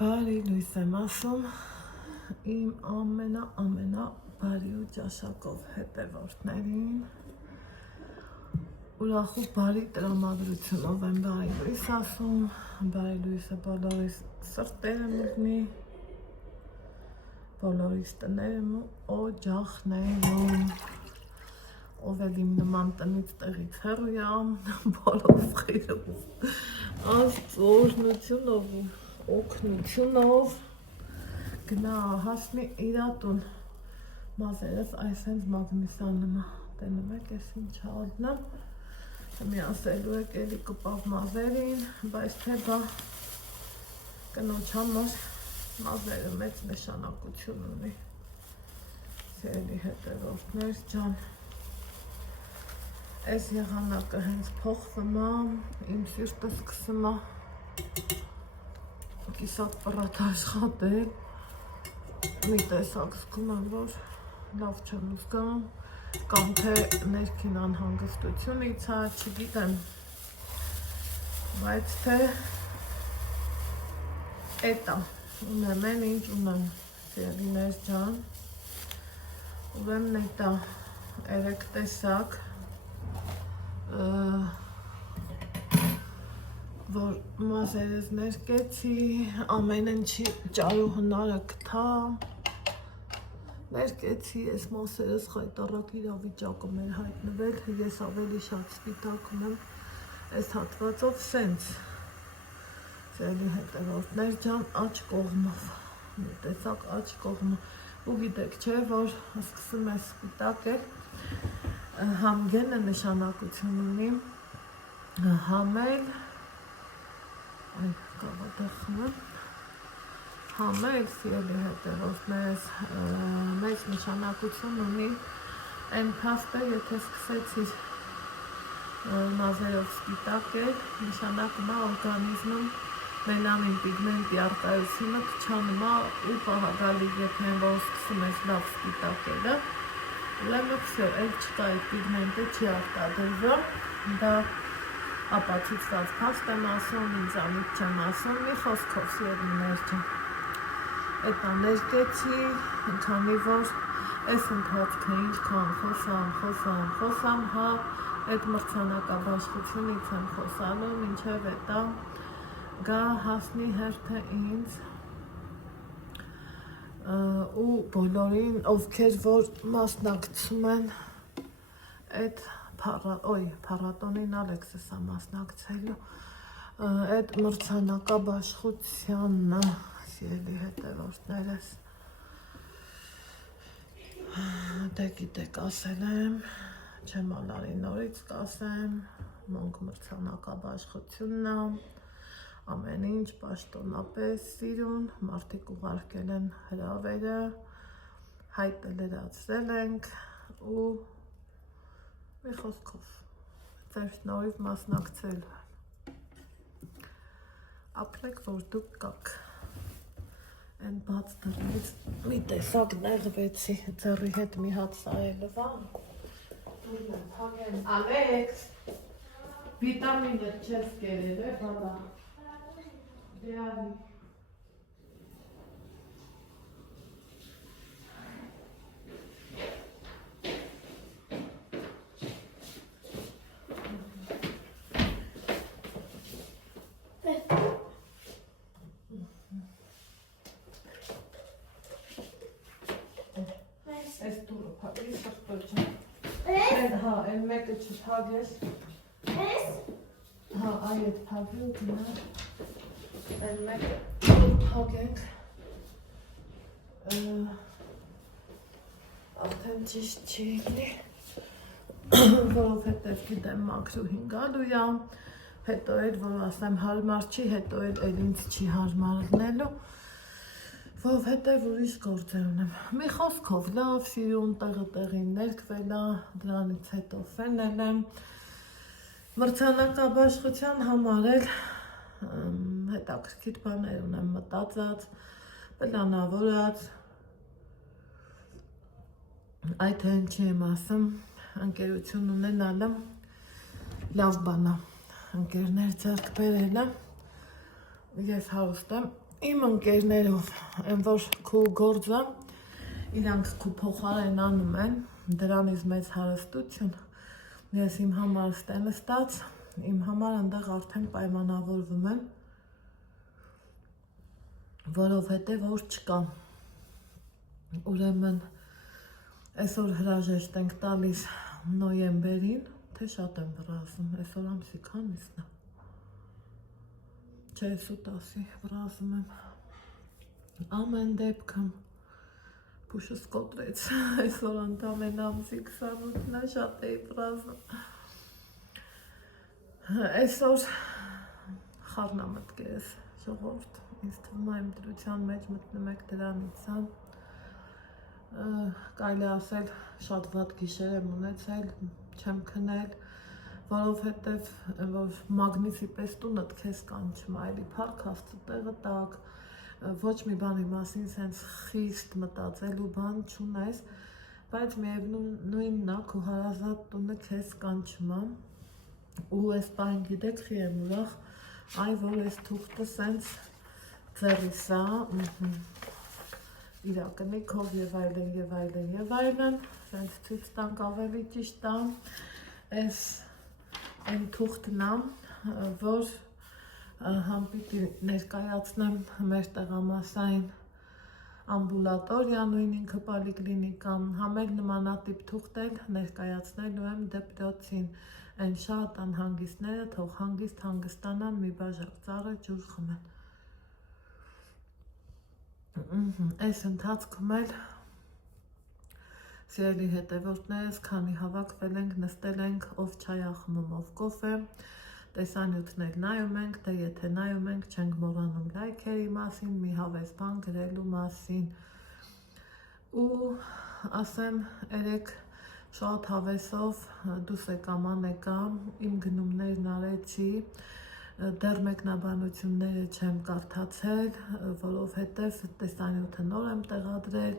Բարի լույս եմ ասում իմ ամենա բարի ու ճաշակով հետևորդներին ուրախ ու բարի տրամադրությունով եմ բարի լույս ասում, բարի լույսը բոլորիս սրտերը մտնի, բոլորիս տներում ու օջախներում, ով էլ իմ նման տնից տեղից հեռու է, բոլոր խիրով, Աստծո օրհնությունով ու օգնությունով գնա հասնի իրա տուն, մազերս այսենց մագնիսանում է, տենում եք ես ինչ ալնեմ, մի ասելու եք էլի կպավ մազերին, բայց թե բա կնոջ համար մազերը մեծ նշանակություն ունի, սիրելի հետևորդներ ջան, այս եղանակը հենց փոխվում է, իմ սիրտը սկսում է կիսատ պռատ աշխատել, մի տեսակ զգում եմ, որ լավ չեմ զգում, կամ թե ներքին անհանգստությունից է, չգիտեմ, բայց թե էտա, ունեմ են ինչ ունեմ, սիրելիներ ջան, ուրեմն էտա, երեք տեսակ, որ մազերս ներկեցի, ամեն ինչի ճարու հնարը գտա, ներկեցի, ես մասերս խայտառակ իրավիճակում էր հայտնվել, ես ավելի շատ սպիտակ ունեմ, այս հատվածով սենց, սիրելի հետևորդներ ջան, աջ կողմով, մի տեսակ աջ կողմով, ու գիտեք չէ, որ սկսում է սպիտակ է, համ գենը նշանակություն ունի, համ էլ, այ կավատեղ խմեմ, համ էլ սիրելի հետևորդներս մեծ նշանակություն ունի, այն փաստը, եթե սկսեցիր մազերով սպիտակ է, նշանակում է օրգանիզմում մելանին պիգմենտի առկայությունը քչանում է ու պահակալի, եթե որ սկսում ես լավ սպիտակ է, ուրեմն վсё, էլ չկա այդ պիգմենտը չի արտադրվում, դա ապացուցված փաստ եմ ասում, ինձանից չեմ ասում, մի խոսքով սիրելիներ ջան, էտա ներկեցի, քանի որ այս ընթացքը ինչքան խոսամ, հա, այդ մրցանակաբաշխությունից եմ խոսալու, մինչև էտա գա հասնի հերթը ինձ ու բոլորին, ովքեր որ մասնակցում են այդ փառատոնին Ալեքսս է մասնակցելու, այդ մրցանակաբաշխությանը, սիրելի հետևորդներս, դե գիտեք ասել եմ, չեմ ալարի նորից կասեմ, մոնք մրցանակաբաշխությունն է, ամեն ինչ պաշտոնապես սիրուն, մարդիկ ուղարկել են հրավերը, հայտը լրացրել ենք ու մի խոսքով, ձեր շնորհիվ մասնակցելու են, ապրեք, որ դուք կաք, այն բաց դռնից մի տեսակ նեղվեցի, ձեռի հետ մի հատ սայելով Ալեքս, վիտամինը չես կերել է, բաբա, դե արի, այս դուրը փակի սրտոջը, հա, այն մեկը չփագես, հա, այդ փագի ու գնա, այն մեկը փագենք, արդեն ճիշտ չի եղնի, որովհետև գիտեմ մաքրուհին գալու է, հետո էլ որ ասեմ հարմար չի, հետո էլ ինձ չի հարմարնելու, որովհետև ուրիշ գործ ունեմ, մի խոսքով լավ սիրուն տեղին ներկվել է, դրանից հետո ֆենել եմ, մրցանակաբաշխության համար էլ հետաքրքիր բաներ ունեմ մտածած, պլանավորած, այդ հենց եմ ասում, ընկերություն ունենալը լավ բան է, ընկերներ ձեռք բերելը, ես հարուստ եմ, իմ ընկերներով են որ քու գործը իրանք քու փոխարեն անում են, դրանից մեծ հարստություն, ես իմ համար ստեմ ստաց, իմ համար ընդեղ արդեն պայմանավորվում են, որովհետև որ չկա, ուրեմն այսօր հրաժեշտ ենք տալիս նոյեմբերին, թե շատ եմ վրազում, այսօր ամսի քանիսն է, չէ, սուտ ասի, վրազում եմ, ամեն դեպքում, փուշս կոտրեց, այսօր ընդամեն ամսի 28-ն է, շատ էի վրազում, այսօր խառնամտք ես, ժողովուրդ, ինձ թվում է իմ դրության մեջ մտնում եք դրանից, կարելի ասել շատ վատ գիշեր եմ ունեցել, չեմ քնել, որովհետև որ մագնիսի պես տունդ քեզ կանչում, այլի փառք Աստծո տեղը տակ, ոչ մի բանի մասին սենց խիստ մտածելու բան չունես, բայց միևնույնն է քո հարազատ տունը քեզ կանչում է, ու այս պահին գիտեք խի եմ ուրախ, այ որ այս թուղթը սենց ձեռիս է, իրակնիքով և այլն և այլն և այլն, սենց ցույց տանք ավելի ճիշտ է, այս այն թուղթն է, որ համ պիտի ներկայացնեմ մեր տեղամասային ամբուլատորիա, նույն ինքը պոլիկլինիկան, համ էլ նմանատիպ թուղթ էլ ներկայացնելու եմ դպրոցին, այն շատ անհանգիստները թող հանգիստ հանգստանան, մի բաժակ ծառը ջուր խմեն։ Այս ընթացքում էլ սիրելի հետևորդներս, քանի հավաքվել ենք, նստել ենք, ով չայ ա խմում, ով կոֆե, տեսանյութներ նայում ենք, թե եթե նայում ենք, չենք մոռանում լայքերի մասին, մի հավես բան գրելու մասին։ Ու ասեմ, երեք շատ հավեսով դուս եկաման եկա, իմ գնումներն արեցի, դեռ մեկնաբանությունները չեմ կարդացել, որովհետև տեսանյութը նոր եմ տեղադրել,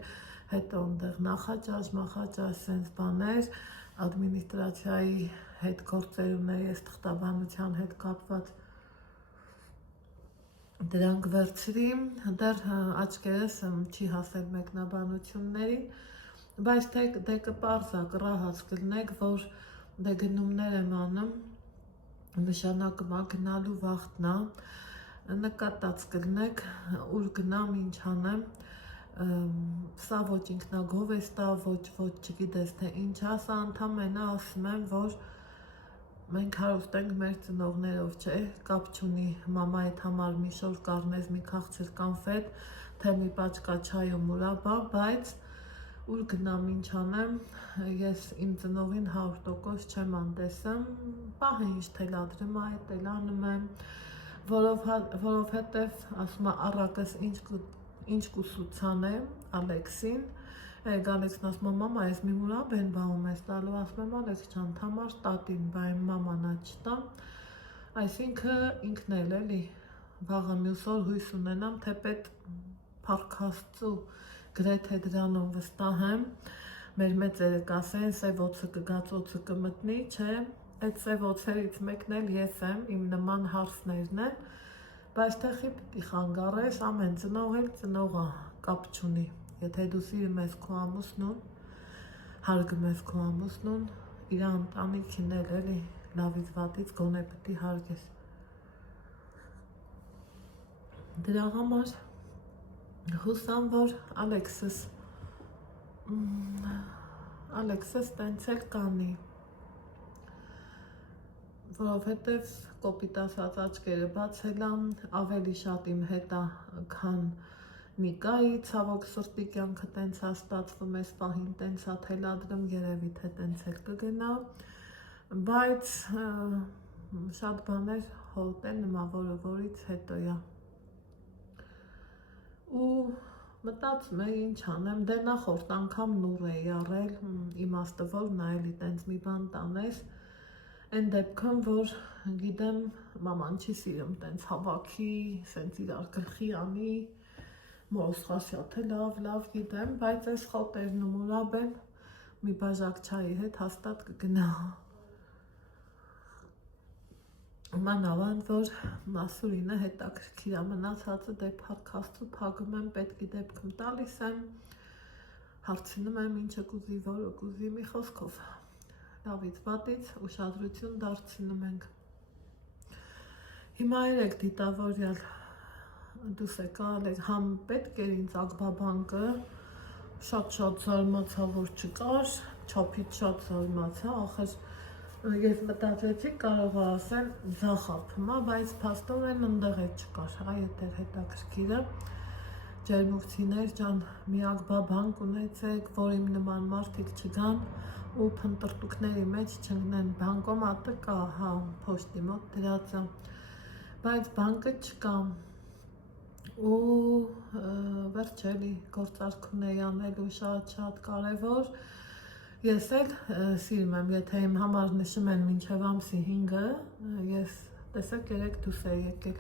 հետո ընդեղ նախաճաշ, մախաճաշ, սենց բաներ, ադմինիստրացիայի հետ գործեր ունեի, այս թղթաբանության հետ կապված դրանք վերցրի, դեռ աչքերս չի հասել մեկնաբանություններին, բայց դե կպարզա, կռահած կլնեք, որ դե գնումներ եմ անում, նշանակում է գնալու վաղտնա, նկատած կլնեք, ուր գնամ, ինչ անեմ, սա ոչ ինքնագովեստ է, ոչ չգիտես թե ինչ է, սա ընդամենը ասում եմ, որ մենք հարուստ ենք մեր ծնողներով, չէ, կապ չունի մամայիդ համար մի շոր կառնես, մի քաղցր կանֆետ, թե մի պաճկա չայ ու մուրաբա, բայց ուր գնամ, ինչ անեմ, ես իմ ծնողին 100% չեմ անտեսում, պահը ինչ թելադրում է, այդ էլ անում եմ, որովհետև ասում է առակս ինչ կուսուցան է, Ալեքսին, Ալեքսն ասում է, մամա, ես մի մուրաբ են բաղում ես տալու, ասում եմ, Ալեքս չան, թամար տատին, բա իմ մամանա չտա, այսինքը ինքն էլ էլի, վաղը մյուս օր հույս ունենամ, թե պետ փառք Աստծո գրեթե դրանով վստահ եմ, մեր մեծերը կասեն, սև օձը կգա ծոցը կմտնի, չէ, այդ սև օձերից մեկն էլ ես եմ, իմ նման հարսներն են, բայց թեխի պիտի խանգարես, ամեն ծնող էլ ծնողա կապ չունի, եթե դու սիրում ես քո ամուսնուն, հարգում ես քո ամուսնուն, իր ընտանիքին էլ էլի լավից վատից գոնե պիտի հարգես։ Դրա համար հուսամ, որ Ալեքսս տենց էլ կանի, որովհետև կոպիտ ասած աչքերը բացել եմ, ավելի շատ իմ հետ է, քան Նիկայի, ցավոք սրտի կյանքը տենց է ստացվում, այս պահին տենց է թելադրում, երևի թե տենց էլ կգնա, բայց շատ բաներ հոտեն նմա, որից հետո է։ Ու մտածում էի ինչ անեմ, դե նախորդ անգամ նուռ էի առել, իմաստը որ նայելի տենց մի բան տանես, այն դեպքում, որ գիտեմ, մաման չի սիրում տենց հավաքի, սենց իրար գլխի անի, մորս խասյաթը լավ գիտեմ, բայց այս խոտերն ու մուրաբեն մի բաժակ չայի հետ հաստատ կգնա։ Մանավանդ որ Մասուրինը հետաքրքիր է մնացածը դե փառք Աստծո փակում եմ պետքի դեպքում տալիս եմ հարցնում եմ ինչը կուզի որը կուզի մի խոսքով լավից վատից ուշադրություն դարձնում ենք հիմա երեք դիտավորյալ դուս եկալ եք համ պետք էր ինձ ակբաբանկը շատ զարմացա որ չկար չափից շատ զարմացա ախր Ես մտածեցի կարող է ասել ձախապում է, բայց փաստորեն ընդեղ է չկար, այդ էր հետաքրքիրը ջերմուկցիներ ջան միակ բաբանք ունեցեք, որ իմ նման մարդիկ չգան ու փնտրտուքների մեջ չընկնեն, բանկոմատը կա, հա, փոշտի մոտ դրածը, բայց բանկը չկա ու վերջելի գործարք ունեի անելու շատ կարևոր Ես էլ սիրում եմ, եթե իմ համար նշում են մինչև ամսի 5-ը, ես տեսեք երեք դուս է եկել,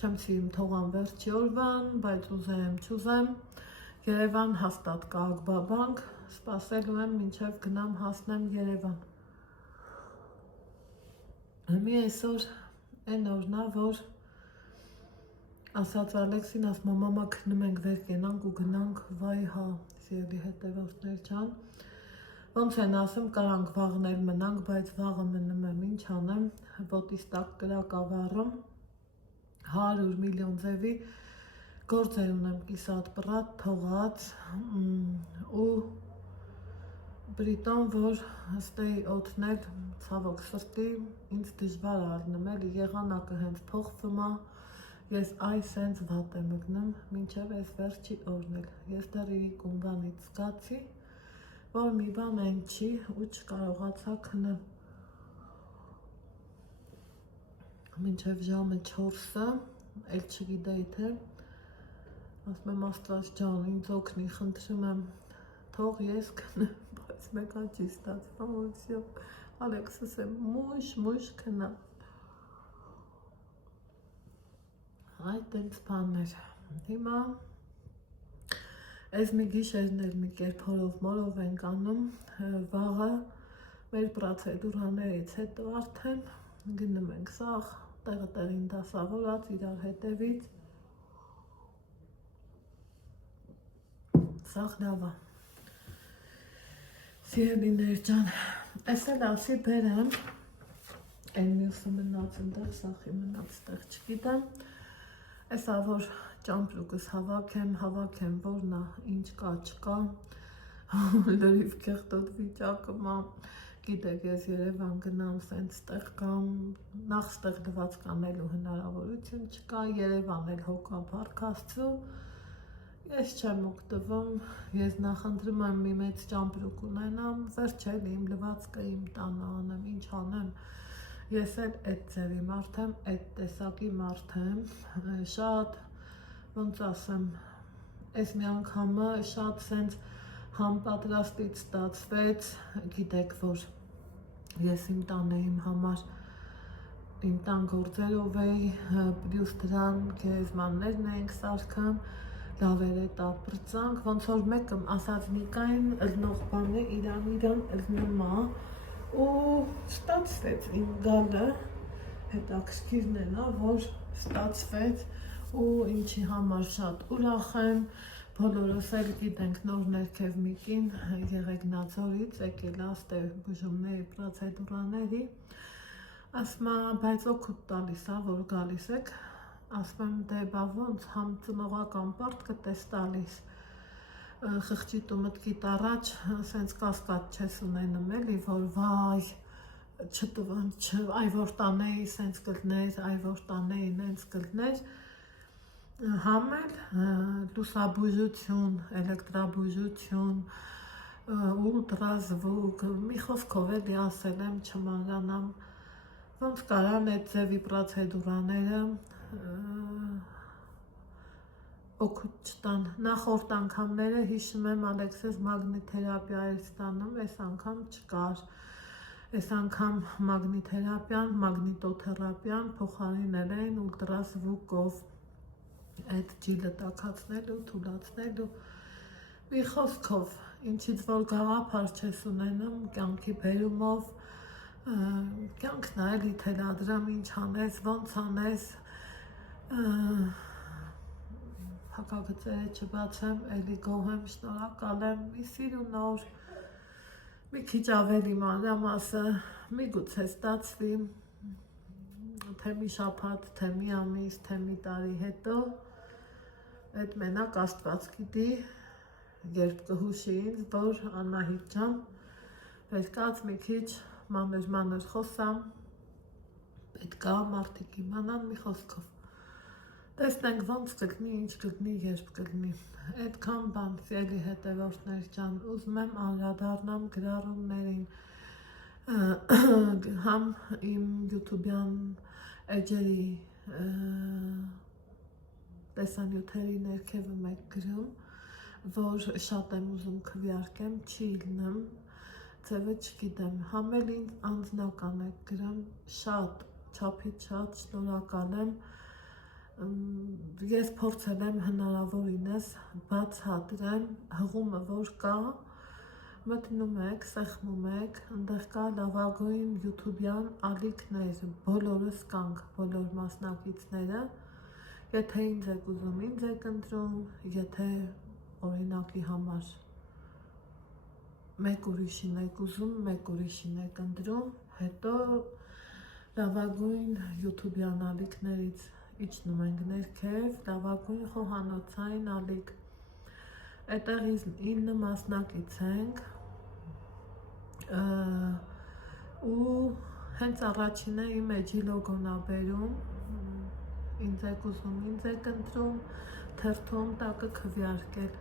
չեմ սիրում թողան վերջի օրվան, բայց ուզեմ, չուզեմ, Երևան հաստատ կա ակբաբանք, սպասելու եմ մինչև գնամ հասնեմ Երևան։ Մի այսօր են օրնա, որ ասաց Ալեքսին, ասում մամա քնում ենք վեր կենանք ու գնանք, վայ հա, սիրելի հետևորդներ ջան, Ոնց են ասում կարանք վաղնել մնանք, բայց վաղը մնում եմ, ինչ անեմ, ոտիս տակ կրակավառում, 100 միլիոն ձևի գործեր ունեմ կիսատ պրատ, թողած ու բրիտոն, որ ստեի օդնել, ցավոք սրտի, ինձ դժվար առնում էլի, եղանակը հենց փոխվում է, ես այս հենց վատ եմ գնում, մինչև այս վերջի օրն էլ, ես դեռ իրիկունվանից զգացի, որ մի բան են չի ու չկարողացա քնել մինչև ժամը 4-ը էլ չգիտեի թե ասում եմ Աստված ջան ինձ օգնի խնդրում եմ թող ես քնեմ բայց մեկա չի ստացվում всё Ալեքսս է մուշ քնա այդ տենց բաններ հիմա Այս մի գիշերն էլ մի կերպորով մորով ենք անում, վաղը մեր պրոցեդուրաներից հետո արդեն գնում ենք սաղ, տեղին դասավորած իրար հետևից, սաղ լավ է, սիրելիներ ջան, ես էլ ասի բերեմ, են մյուսը մնաց ընդեղ, սաղի մնաց տեղ չգիտեմ, Էսա որ ճամպրուկս հավաքեմ, որնա ինչ կա չկա, լրիվ կեղտոտ վիճակում է, գիտեք ես Երևան գնամ սենց տեղ կամ, նախ ստեղ լված կանելու հնարավորություն չկա, Երևան էլ հոգա փառք Աստծո, ես չեմ օգտվում, ես նախընտրում եմ մի մեծ ճամպրուկ ունենամ, վերջել իմ լվածքը իմ տանը անեմ, ինչ անեմ, Ես էլ այդ ձևի մարդ եմ, այդ տեսակի մարդ եմ, շատ, ոնց ասեմ, այս մի անգամը շատ սենց համպատրաստից ստացվեց, գիտեք որ ես իմ տանը իմ համար, իմ տան գործերով էի, պլյուս դրան գերեզմաններն էինք սարքում, լավեր է տա պրծանք, ոնց որ մեկը ասաց Նիկային ըլնող բան է, իրան ըլնում է, ու ստացվեց իմ գալը, հետաքրքիրն է նա, որ ստացվեց ու ինչի համար շատ ուրախ եմ, բոլորս էլ գիտենք նոր ներքև մի կին Եղեգնաձորից եկել աստե բուժումների պրոցեդուրաների, ասում բայց օգուտ տալիս որ գալիս եք, ասում եմ դե բա ոնց համ ծնողական պարտքը տես տալիս խղճիտ ու մտքիտ առաջ սենց կասկած չես ունենում էլի, որ վայ, այ որ տանեի սենց կլներ, այ որ տանեի նենց կլներ, համ էլ լուսաբուժություն, էլեկտրաբուժություն, ուլտրազվուկ, մի խոսքով էլի ասել եմ չմանրանամ, ոնց կարան այդ ձևի պրոցեդուրաները օգուտ չտան, նախորդ անգամները հիշում եմ Ալեքսես մագնիթերապիա էր ստանում, այս անգամ չկար, այս անգամ մագնիթերապիան, մագնիտոթերապիան փոխարինել էին ուլտրազվուկով, այդ ջիլը տաքացնելու, թուլացնելու, մի խոսքով, ինչից որ գաղափար չես ունենում, կյանքի բերումով, կյանքն է էլի թելադրամ, ինչ անես, ոնց անես, հակագծերը չբացեմ, էլի գոհ եմ, շնորհակալ եմ, մի սիրուն օր, մի քիչ ավելի մանրամասը, միգուցե ստացվի, թե մի շաբաթ, թե մի ամիս, թե մի տարի հետո, այդ մենակ Աստված գիտի, երբ կհուշի ինձ, որ Անահիտ ջան, պետքաց մի քիչ մանր խոսամ, պետք է մարդիկ իմանան մի խոսքով, տեսնենք ոնց կգնի, ինչ կգնի, երբ կգնի, այդքան բան, սիրելի հետևորդներ ջան, ուզում եմ անդրադառնամ գրառումներին, համ իմ յութուբյան էջերի տեսանյութերի ներքևում եք գրում, որ շատ եմ ուզում քվեարկեմ, չի լինում, ձևը չգիտեմ, համ էլ ինձ անձնական եք գրում, շատ, չափից շատ շնորհակալ եմ, ես փորձել եմ հնարավորինս բացատրեմ հղումը, որ կա, մտնում եք, սեղմում եք, ընդեղ կա լավագույն յութուբյան ալիքներ, բոլորս կանք, բոլոր մասնակիցները, եթե ինձ եք ուզում, ինձ եք ընտրում, եթե օրինակի համար մեկ ուրիշին եք ուզում, մեկ ուրիշին եք ընտրում, հետո լավագույն յութուբյան ալիքներից իջնում ենք ներքև, լավագույն խոհանոցային ալիք, այդտեղ 9 մասնակից ենք, ու հենց առաջինը իմ էջի լոգոն ա բերում, ինձ եք ուզում, ինձ եք ընտրում, թերթում տակը քվեարկել,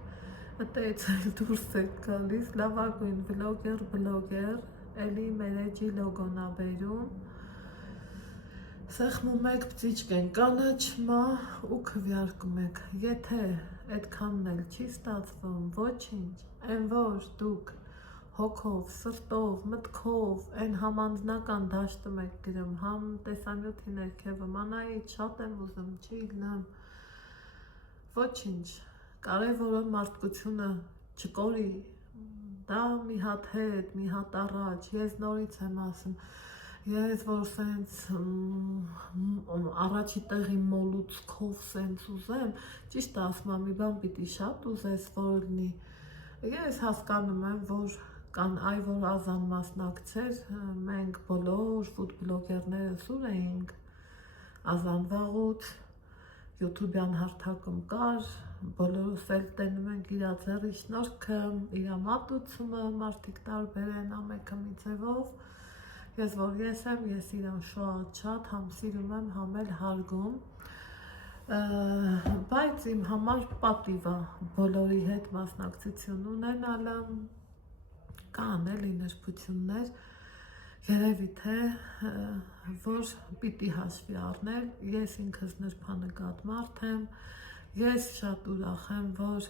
այդտեղից էլ դուրս եք գալիս, լավագույն բլոգեր, էլի մեր էջի լոգոն ա բերում, սեղմում եք, բծիճք են կանաչ, ու քվեարկում եք, եթե այդքանն էլ չի ստացվում, ոչինչ, այն որ դուք հոգով, սրտով, մտքով, այն համանձնական դաշտում եք գրում, համ տեսանյութի ներքևում, Անահիտ շատ եմ ուզում, չի լինում, ոչինչ, կարևորը մարդկությունը չկորի, դա մի հատ հետ, մի հատ առաջ, ես նորից եմ ասում, ես որ սենց առաջի տեղի մոլուցքով սենց ուզեմ, ճիշտ ասում եմ, մի բան պիտի շատ ուզես, որ լինի, ես հասկանում եմ, որ կան այ որ ազան մասնակցեր, մենք բոլոր ֆուդ բլոգերները սուր էինք, ազան վաղուց, յութուբյան հարթակում կար, բոլորս էլ տենում ենք իրա ձեռի շնորհքը, իրա մատուցումը, մարդիկ տարբեր են, ամենքը մի ձևով, ես որ ես եմ, ես իրան շատ համ սիրում եմ, համ էլ հարգում, բայց իմ համար պատիվ է բոլորի հետ մասնակցություն ունենալը, կան էլի նրբություններ, երևի թե, որ պիտի հաշվի առնել, ես ինքս նրբանկատ մարդ եմ, ես շատ ուրախ եմ, որ,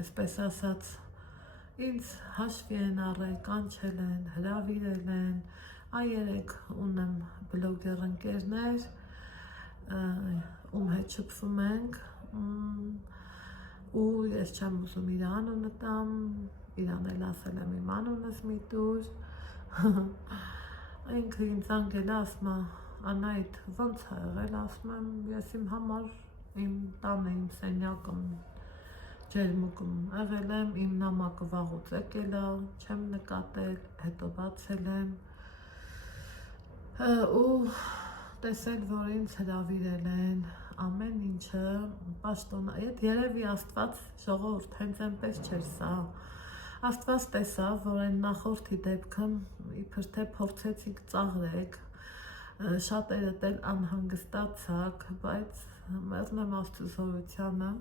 այսպես ասած, ինձ հաշվի են առել, կանչել են, հրավիրել են, երեք ունեմ բլոգեր ընկերներ, ում հետ շփվում ենք, ու ես չեմ ուզում իր անունը տամ, իրան էլ ասել եմ իմ անունս մի տուր, ինքը ինձ անգել ասում է, Անահիտ, ոնց է եղել, ասում եմ, ես իմ համար, իմ տանը, իմ սենյակում, ջերմուկում եղել եմ, իմ նամակը վաղուց եկել է, չեմ նկատել, հետո բացել եմ, ու տեսել, որ ինձ հրավիրել են, ամեն ինչը, պաշտոնա, երևի Աստված ժողովուրդ, հենց այնպես չէր սա, Աստված տեսավ, որ այն նախորդի դեպքը իբր թե փորձեցիք ծաղրեք, շատերդ էլ անհանգստացաք, բայց մեղմ Աստծո զորությանը,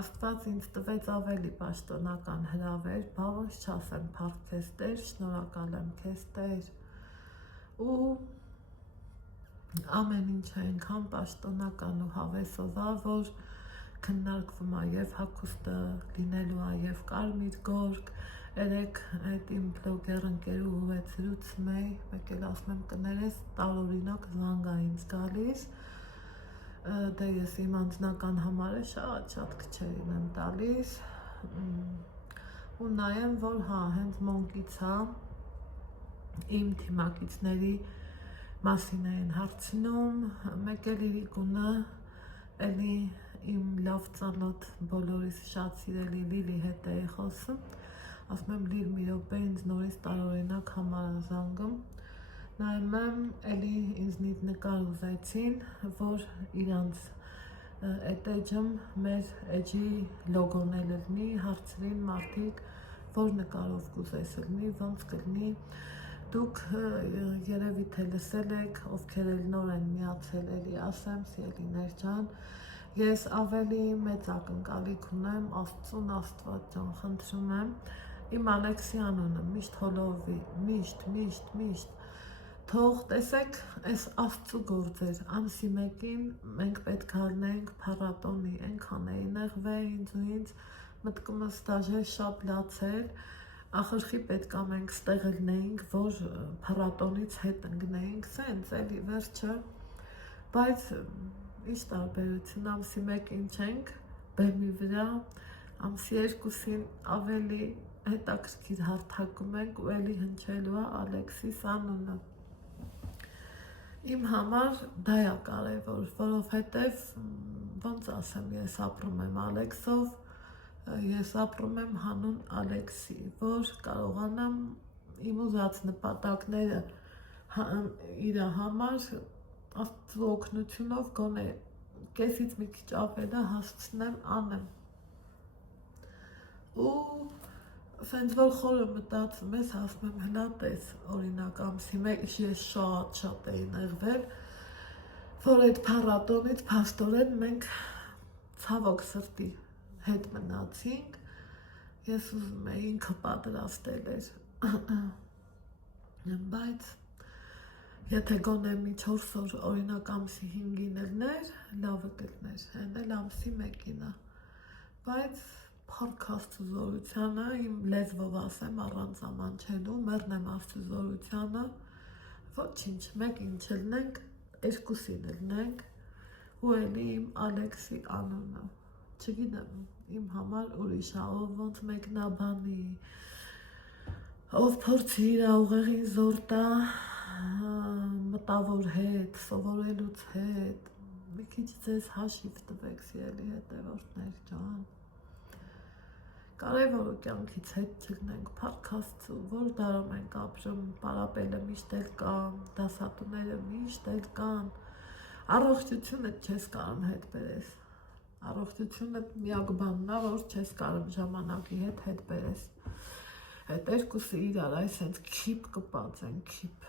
Աստված ինձ տվեց ավելի պաշտոնական հրավեր, բավոս չասեմ փառք քեզ Տեր, շնորհակալ եմ քեզ Տեր, ու ամեն ինչ այնքան պաշտոնական ու հավեսով է, որ քննարկվում է եւ հագուստը լինելու է եւ կարմիր գորգ, երեք այդ իմ բլոգեր ընկերուհու հետ զրուցում էի, մեկ էլ ասում եմ կներես տարօրինակ զանգ է ինձ գալիս, դե ես իմ անձնական համարը շատ քչերին եմ տալիս, ու նայեմ, որ հենց մոնկից է, իմ թիմակիցների մասին են հարցնում, մեկ էլ Իրիկունը էլի իմ լավ ծանոթ բոլորիս շատ սիրելի Լիլի հետ է խոսում, ասում եմ Լիլ մի րոպե ինձ նորից տարօրինակ համար է զանգում, նայում եմ էլի ինձնից նկար ուզեցին, որ իրանց այդ էջում մեր էջի լոգոն է լինի, հարցրին մարդիկ, որ նկարով կուզես լինի, ոնց կլինի, դուք երևի թե լսել եք, ովքեր էլ նոր են միացել, էլի ասեմ, սիրելիներ ջան, ես ավելի մեծ ակնկալիք ունեմ Աստծուն, Աստված ջան, խնդրում եմ, իմ Ալեքսի անունը միշտ հոլովի, միշտ թող տեսեք, այս Աստծու գործեր, ամսի մեկին մենք պետք է առնենք փառատոնի, այնքան էի նեղվեինց ու ինձ մտքումս դաժե շատ լացել, ախրխի պետք է մենք ստեղ լինեինք, որ փառատոնից հետ ընկնեինք, սենց էլի վերջը, բայց ինչ տարբերություն, ամսի մեկին չենք, բեմի վրա, ամսի երկուսին ավելի հետաքրքիր հարթակում ենք ու էլի հնչելու է Ալեքսիս անունը։ Իմ համար դա է կարևոր, որովհետև ոնց ասեմ, ես ապրում եմ Ալեքսով, ես ապրում եմ հանուն Ալեքսի, որ կարողանամ իմ ուզած նպատակները իր համար Աստծու օգնությունով գոնե կեսից մի քիչ ավելը հասցնեմ անեմ։ Ու սենց որ խորը մտածում ես, ասում եմ հլա տես, օրինակ ամսի մեկ ես շատ էի նեղվել, որ այդ փառատոնից փաստորեն մենք ցավոք սրտի հետ մնացինք, ես ուզում էի ինքը պատրաստել էր, բայց եթե գոնե մի 4 օր օրինակ ամսի 5-ին էր, լավը կլներ, հեն էլ ամսի 1-ին է, բայց Փառք Աստծու զորությանը, իմ լեզվով ասեմ առանց ամանչելու, մեռնեմ Աստծու զորությանը, ոչինչ, մեկին չլնենք, երկուսին լնենք, ու էլի իմ Ալեքսի անունը, չգիտեմ, իմ համար ուրիշ է, ով ոնց մեկնաբանի, ով փորձի իր ուղեղին զոր տա մտավոր հետ, սովորելուց հետ, մի քիչ ձեզ հաշիվ տվեք, սիրելի հետևորդներ ջան, կարևորը կյանքից հետ չգնենք, Փառք Աստծու, որ դարում ենք ապրում, պարապելը միշտ էլ կա, դասատուները միշտ էլ կան, առողջությունը չես կարում հետ բերես, առողջությունը միակ բանն է, որ չես կարում ժամանակի հետ բերես, այդ երկուսը իրար այսենց քիպ կպած են, քիպ,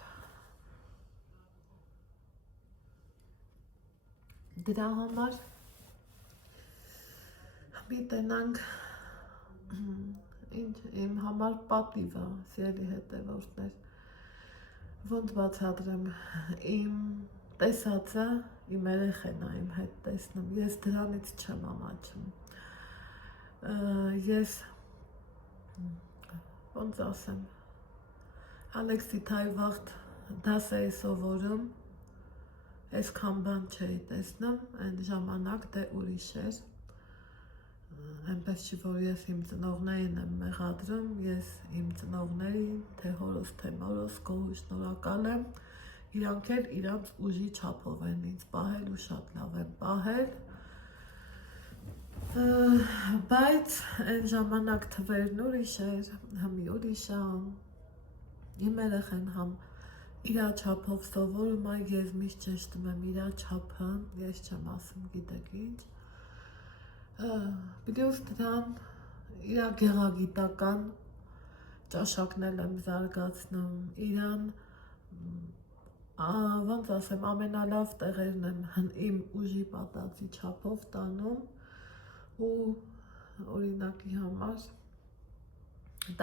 դրա համար մի տենանք իմ համար պատիվ է, սիրելի հետևորդներ, ոնց բացատրեմ, իմ տեսածը իմ երեխեն է իմ հետ տեսնում, ես դրանից չեմ ամաչում, ես ոնց ասեմ, Ալեքսի թայ վաղտ դաս էի սովորում, այսքան բան չէի տեսնում, այն ժամանակ դե ուրիշ էր, այնպես չի, որ ես իմ ծնողներին եմ մեղադրում, ես իմ ծնողներին, թե հորս, թե մորս, գոհու շնորհակալ եմ, իրանք էլ իրանց ուժի չափով են ինձ պահել ու շատ լավ են պահել, բայց այն ժամանակ թվերն ուրիշ էր, հմի ուրիշ է, իմ երեխեն համ իրա չափով սովորում է, ես միշտ ճեշտում եմ իրա չափը, ես չեմ ասում գիտեք ինչ, պլյուս դրան իրա գեղագիտական ճաշակնել եմ զարգացնում, իրան, ոնց ասեմ, ամենալավ տեղերն եմ իմ ուժի պատածի չափով տանում ու օրինակի համար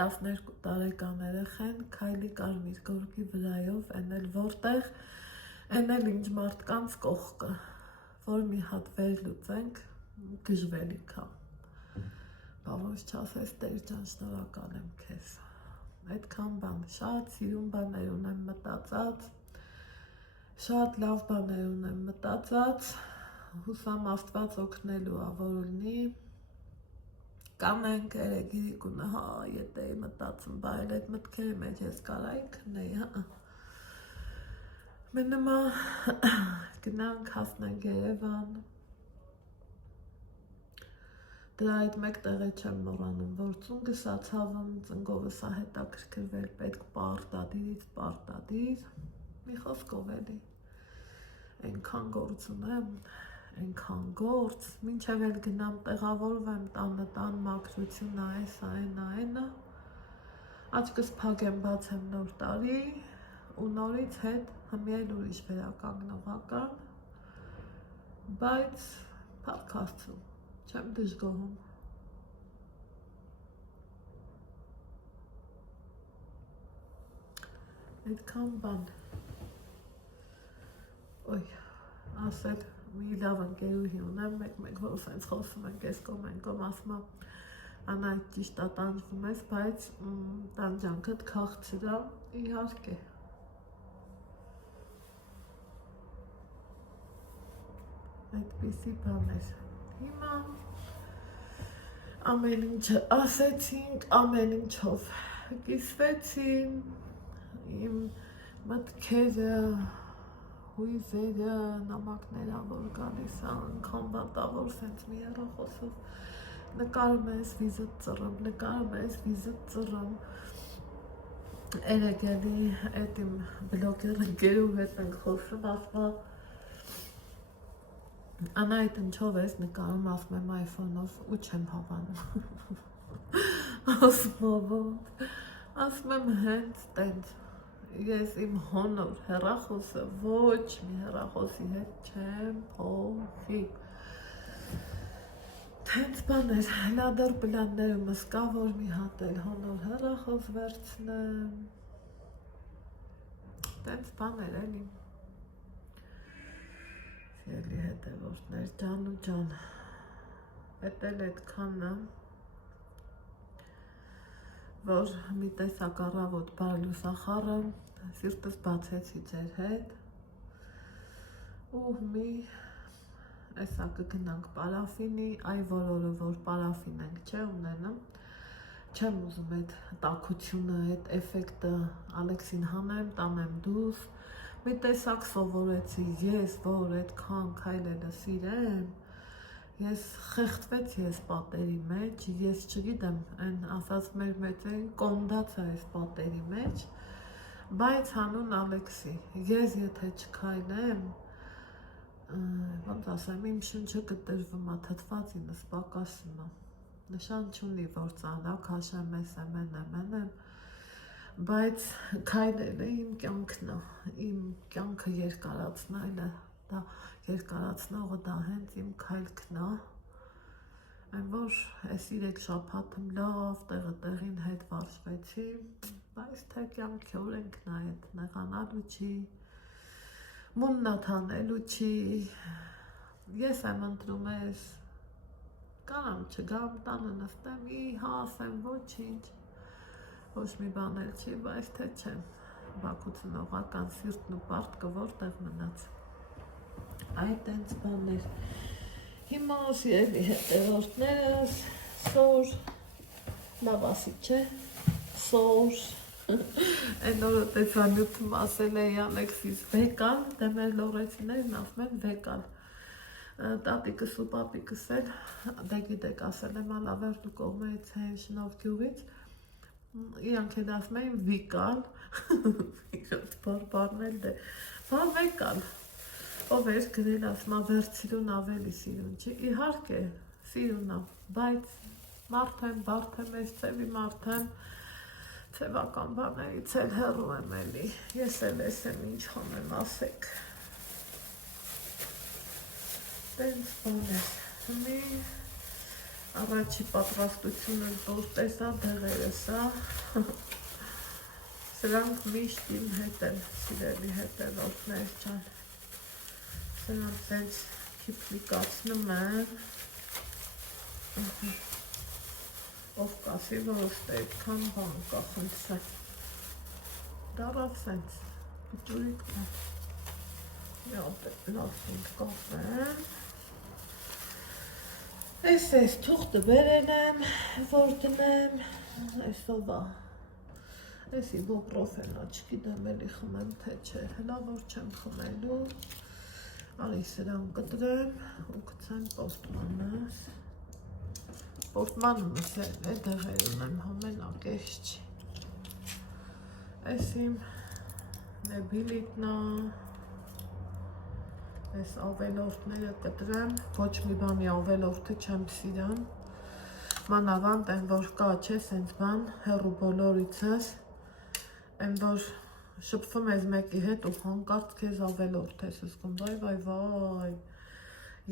12 տարեկան երեխեն քայլի կարմիր գորգի վրայով, այն էլ որտեղ, այն էլ ինչ մարդկանց կողքը, որ մի հատ վերլուծենք, գժվելիք է, բա ոչ չասես Տեր ջան, շնորհակալ եմ քեզ, այդքան բան, շատ սիրուն բաներ ունեմ մտածած, շատ լավ բաներ ունեմ մտածած, հուսամ Աստված օգնելու է, որ լինի, կանենք երեգիրի կունը հա ետեի մտածում բայել այդ մտքերի մեջ ես կարայի քնեի հա մեննմա գնանք հասնենք Երևան դրա այդ մեկ տեղը չեմ մոռանում որ ծունգս ացավն ծնգովս ա հետաքրքրվել պետք պարտադիր մի խոսքով էլի այնքան գործ ունեմ այնքան գործ մինչև էլ գնամ տեղավորվեմ տան մաքրություն այնա աչքս փակեմ բացեմ նոր տարի ու նորից հետ հմիել ուրիշ վերականգնողական բայց փառք Աստծո չեմ դժգոհում այդքան բան օյ ասել մի լավ ընկերուհի ունեմ մեկ որ սենց խոսում ենք ես կոմ ասում անա ճիշտ տանջվում ես բայց տանջանքդ քաղցրա իհարկե այդպիսի բան էր հիմա ամեն ինչը ասեցինք ամեն ինչով կիսվեցին իմ մտքերը հույզերը նամակները որ գալիս անգամ բատավոր սենց մի հեռախոսով նկարում ես վիզը ծռում երեկ էլի այդ իմ բլոգեր ընկերու հետ ենք խոսում ասում Անա այդ ինչով ես նկարում ասում եմ iPhone-ով ու չեմ հավանում ասում եմ հենց տենց ես իմ հոնոր հեռախոսը ոչ մի հեռախոսի հետ չեմ փոխի տենց բան էր հլադար պլաններումս կա որ մի հատ էլ հոնոր հեռախոս վերցնեմ տենց բան էր էլի Սիրելի հետևորդներ, ջան ու ջան, էդ էլ այդքանը, որ մի տեսակ առավոտ բար լուսախառը, սիրտս բացեցի ձեր հետ, ու մի այսա կգնանք պարաֆինի, այ որորը որ պարաֆին ենք չէ ունենամ, չեմ ուզում այդ տաքությունը, այդ էֆեկտը Ալեքսին հանեմ, տանեմ դուրս, մի տեսակ սովորեցի ես, որ այդքան քայլելը սիրեմ, ես խեղդվեցի ես պատերի մեջ, ես չգիտեմ, այն ասած մեր մեծերին կոնդաց է ես պատերի մեջ, բայց հանուն Ալեքսի, ես եթե չքայլեմ, ոնց ասեմ, իմ շունչը կտրվում է, թթվածինս պակասում է, նշան չունի, որ ծանակ, հաշեմ ես եմ, բայց քայլելը իմ կյանքն է, իմ կյանքը երկարացնելը, դա երկարացնողը դա հենց իմ քայլքն է, այն որ այս 3 շաբաթում լավ տեղին հետ վարժվեցի, բայց թե կյանքի օրենքն է այդ նեղանալու չի, մուննաթանելու չի, ես եմ ընտրում ես, կանամ չգամ, տանը նստեմ, հա ասեմ ոչինչ, ոչ մի բան էլ չի, բայց թե չեմ, բակուցնողական սիրտն ու պարտքը որտեղ մնաց, այդ ենց բաններ, հիմա սիրելի հետևորդներս, սոր, լավ ասի չէ, սոր, այն օրը տեսանյութում ասել էի Ալեքսիս վեկալ, դե մեր լորեցիներն ասում են վեկալ, տատիկս ու պապիկս էլ, դե գիտեք ասել եմ ալավերդու կողմերից հեն շնով գյուղից, իրանք էլ ասում էին վիկալ, իրոց բարբարնել դե, բա վեկալ, ով էր գրել ասում վերցիրուն ավելի սիրուն չի, իհարկե սիրուն է, բայց մարդ եմ, բարդ եմ, ես ծևի մարդ եմ, ծևական բաներից էլ հեռու եմ էլի, ես էլ ես եմ ինչ խանեմ ասեք, տենց բան էր, մի Առաջի պատրաստությունը որ տեսա դեղերս, սրանք միշտ իմ հետ են, սիրելի հետևորդներ ջան, սրանք սենց քիփլիկացնում են, ով կասի, որ ոստե այդքան բան կա խնդրը, դարավ սենց, պճուրիկն է, մի ապետ լավ սենք կապեն, Այս թուղթը բերել եմ, որ դնեմ, այսովա, այսի բոպրոֆենա, չգիտեմ էլի խմեմ թե չէ, հլա որ չեմ խմելու, արի սրան կտրեմ ու կցեմ պորտմանս, պորտմանումս է դեղեր ունեմ, համենակ ես չի, այս իմ նեբիլիտնա, այս ավելորդները կտրեմ, ոչ մի բանի ավելորդը չեմ սիրան, մանավանդ են որ կա չէ սենց բան, հեռու բոլորիցս, են որ շպվում ես մեկի հետ ու հանկարծ քեզ ավելորդ ես զգում, վայ,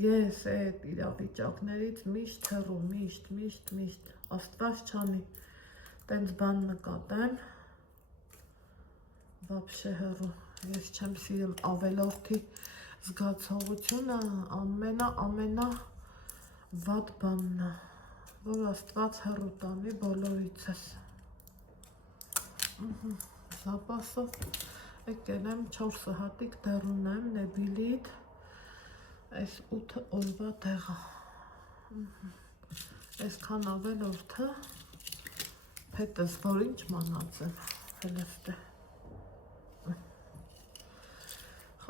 ես այդ իրավիճակներից միշտ հեռու, միշտ, աստված չանի, տենց բան նկատեմ, վաբշե հեռու, ես չեմ սիրում ավելորդի զգացողությունը ամենա վատ բանն է, որ աստված հեռու տանի բոլորիցս։ Զապասով եկել եմ 4 հատիկ դեռ ունեմ նեբիլիտ, այս 8 օրվա դեղա։ Այսքան ավելորդը փետս որ ինչ մանած եմ, հելստե։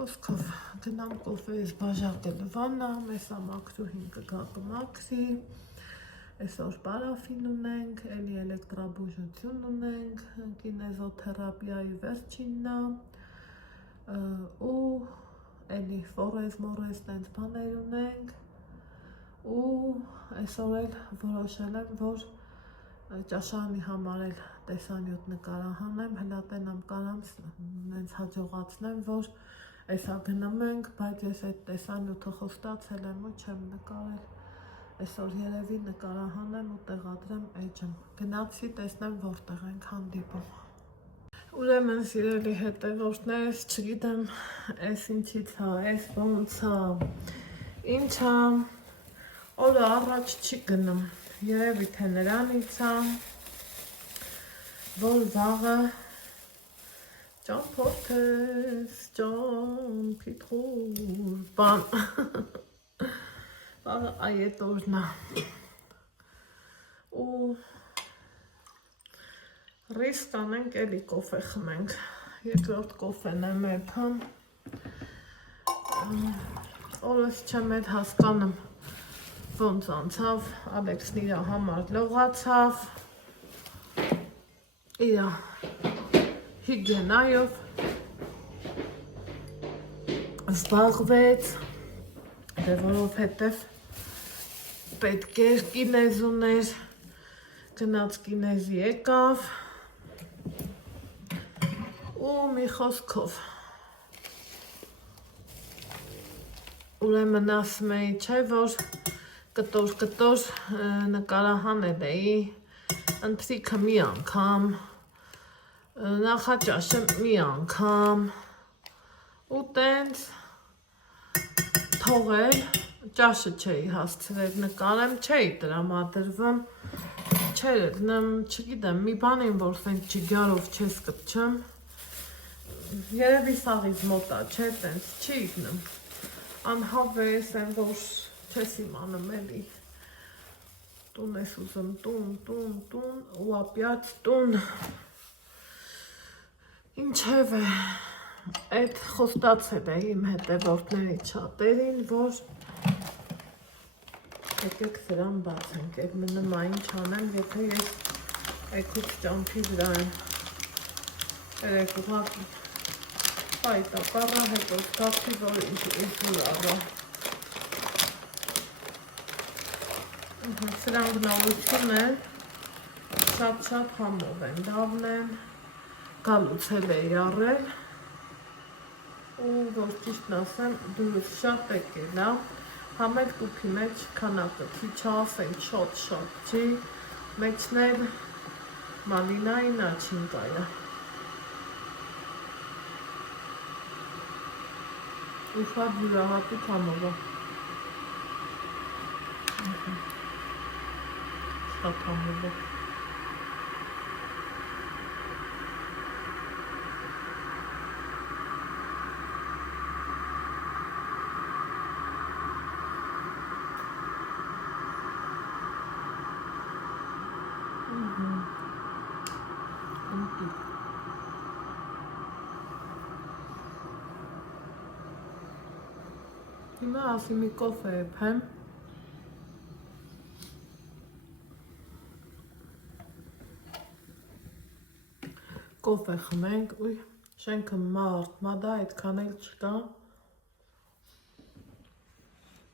Խոսքով գնամ կոֆեից բաժակել վաննա, մեսա մաքրուհին կգա կմաքրի, այսօր պարաֆին ունենք, էլի էլեկտրաբուժություն ունենք, կինեզոթերապիայի վերջինն է, ու էլի ֆորեզ մորեզ տենց բաներ ունենք, ու այսօր էլ որոշել եմ, որ ճաշարանի համար էլ տեսանյութ նկարահանեմ, հլա տենամ կարամ նենց հաջողացնեմ, որ այսա գնում ենք, բայց ես այդ տեսանյութը խոստացել եմ ու չեմ նկարել, այսօր երևի նկարահանեմ ու տեղադրեմ էջում, գնացի տեսնեմ որտեղ ենք հանդիպում։ Ուրեմն սիրելի հետևորդներ, չգիտեմ այս ինչից է, այս ոնց է, ինչ է, օրը առաջ չի գնում, երևի թե նրանից է, որ վաղը ճամփորդես, ճամփիթխուր, բան, վաղը այդ օրն է, ու ռիսկ անենք էլի կոֆե խմենք, երկրորդ կոֆեն եմ էփն, օրս չեմ էդ հասկանում, ոնց անցավ, Ալեքսն իր համար լողացավ, իր հիգենայով զբաղվեց, դե որովհետև պետք էր կինեզ ուներ, գնաց կինեզի եկավ ու մի խոսքով ուրեմն ասում էի չէ, որ կտոր նկարահանել էի ընթրիքը մի անգամ, նախաճաշը մի անգամ ու տենց թողել, ճաշը չէի հասցրել նկարեմ, չէի տրամադրվում, չգիտեմ, մի բան եմ, որ սենց ջիգարով չես կպչում, երևի սաղից մոտա, չէ, տենց չի իգնում, անհավես եմ, որ չես իմանում էլի, տուն ես ուզում, տուն, ու ապյաց տուն, ինչև է, այդ խոստացել է իմ հետևորդների չատերին, որ եկեք սրան բացենք, այդ մնում ինչ անեմ, եթե ես այքուց ճամփի վրա եմ, երեք ուղղակ պայտակառա հետո ստացի, որ ինքուր առա, սրանք նորություն են, շատ համով են, լավն են, գալուց էլ էի առել, ու որ ճիշտն ասեմ, դուրս շատ եկել է, համ էլ տուփի մեջ քանակը քիչ ասենք շատ չի, մեջնել մալինայի նաչինկայը, ու շատ յուրահատուկ համով է, շատ համով է, Հիմա ասի մի կոֆե եմ։ Կոֆե խմենք, ուй, շենքը մադա այդքան էլ չկա։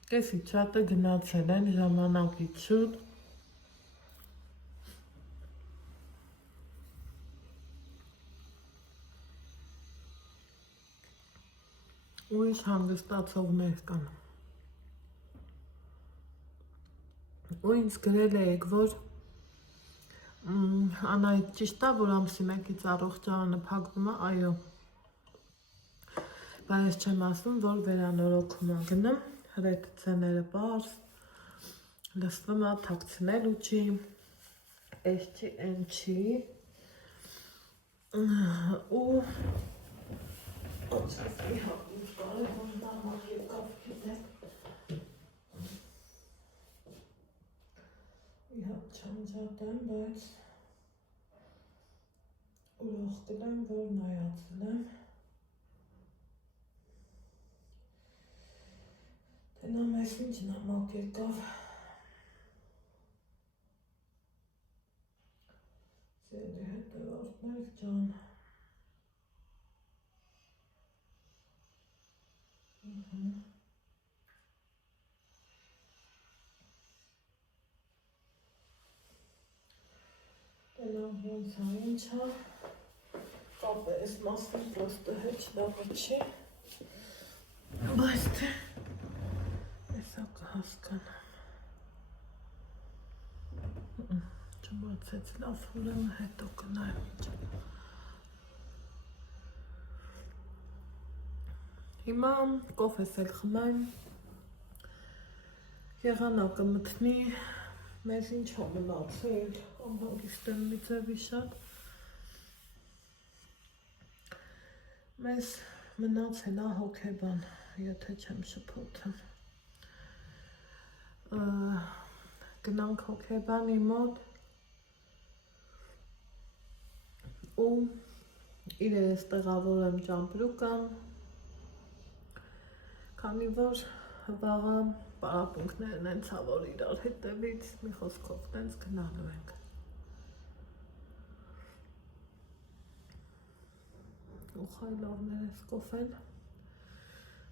Կեսի չատը գնացել են ժամանակից շուտ։ Ուրիշ հանգստացողներ կան։ Ու ինձ գրել եք, որ Անահիտ ճիշտ է, որ ամսի 1-ից առողջարանը փակվում է, այո։ Բայց չեմ ասում, որ վերանորոգում է գնում, հրետ ցեները պարզ, լսվում է թաքցնելու չի, էս չի, են չի, ու ոչասի հատուր կարևոր դամար եկավ գիտեք։ Իհապ չանջատեմ, բայց ուրախ կլեմ, որ նայացել եմ։ Թե նա մեզ ինչ նամակ եկավ։ Սիրելի հետևորդներ ջան։ Տենամ ոնց է ինչա, կապ է, ես մասն պրոստը հեչ լավը չի, բայց թե եսա կհասկանամ, չմացեց լավ, ուրեմն հետո կնայեմ ինչ։ Հիմա կոֆես էլ խմեմ, եղանակը մտնի, մեզ ինչ հա մնացել, անհագիստ եմ մի ձևի շատ, մեզ մնացել է հոգեբան, եթե չեմ շփոթում, գնանք հոգեբանի մոտ ու իրենց տեղավորեմ ճամպրուկան, քանի որ վաղը պարապունքներն են ցավոր իրար հետևից, մի խոսքով տենց գնալու ենք։ Ու խայլովներ ես կոֆեն,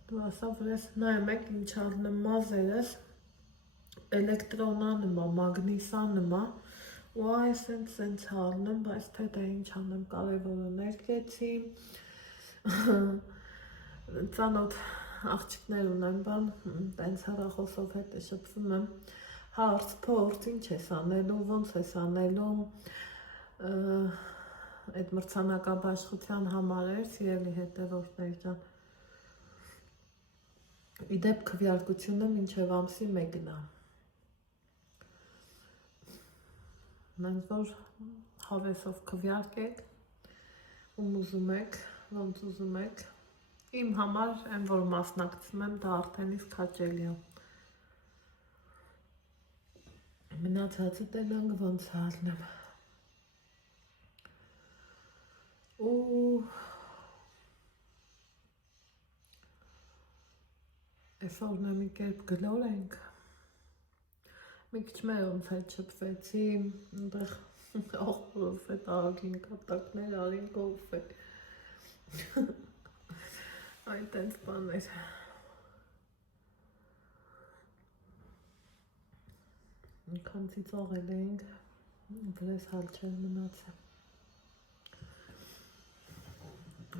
դու ասա, որ ես նայեմ եք ինչ առնեմ մազերս, էլեկտրոնանım է, մագնիսանım է, ու այս սենց առնեմ, բայց թե դա ինչ անեմ, կարևորը ներկեցի, ծանոթ աղջիկներ ունեմ բան, տենց հեռախոսով հետ է շփվում եմ, հարց, փորձ, ինչ ես անելու, ոնց ես անելու, այդ մրցանակաբաշխության համար էր, սիրելի հետևորդներ ջան, իդեպ քվեարկությունը մինչև ամսի 1-ն է, մենք որ հավեսով քվեարկեք, ում ուզում եք, ոնց ուզում եք, իմ համար եմ, որ մասնակցում եմ, դա արդեն իսկ հաճելի է։ Մնացածը տենանք ոնց առնեմ։ Ու այսօրն մի կերպ գլոր ենք, մի քիչ մեր ոնց հետ շփվեցի, այնտեղ աղբորով հետ արագին կատակներ, արին կոֆե։ Այն տենց բաներ։ Քան ծիծաղել էինք, վրես հալ չէր մնացել։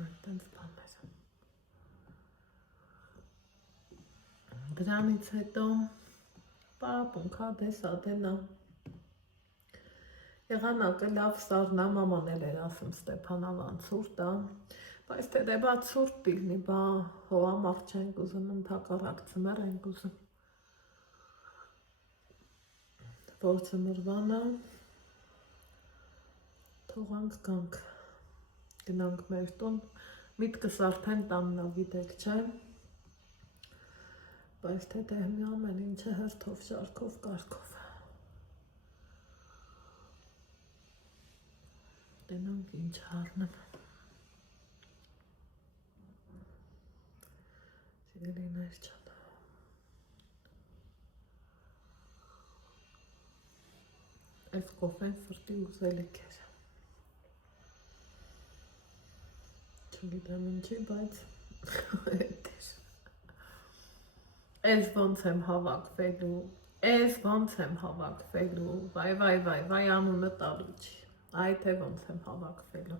Այն տենց բաներ։ Դրանից հետո պարապունքա դեսադենա։ Եղանակը լավ սառնա, մաման էլ էր ասում Ստեփանավան ցուրտ է, բայց թե դե բա ցուրտ լինի, բա հողամարդ չենք ուզում, ընդհակառակ ձմեռ ենք ուզում։ Որ ձմռվանա, թողանք գանք, գնանք մեր տուն, միտքս արդեն տանն է, գիտեք չէ, բայց թե դե մի ամեն ինչը հերթով, շարքով, կարգով։ Տենանք ինչ առնեմ։ Սիրելիներ ջան։ Այս կոֆեն սրտի ուզելիք էր։ Չգիտեմ ինչի, բայց Այս ոնց եմ հավաքվելու, վայ անունը տալու չի, այ թե ոնց եմ հավաքվելու։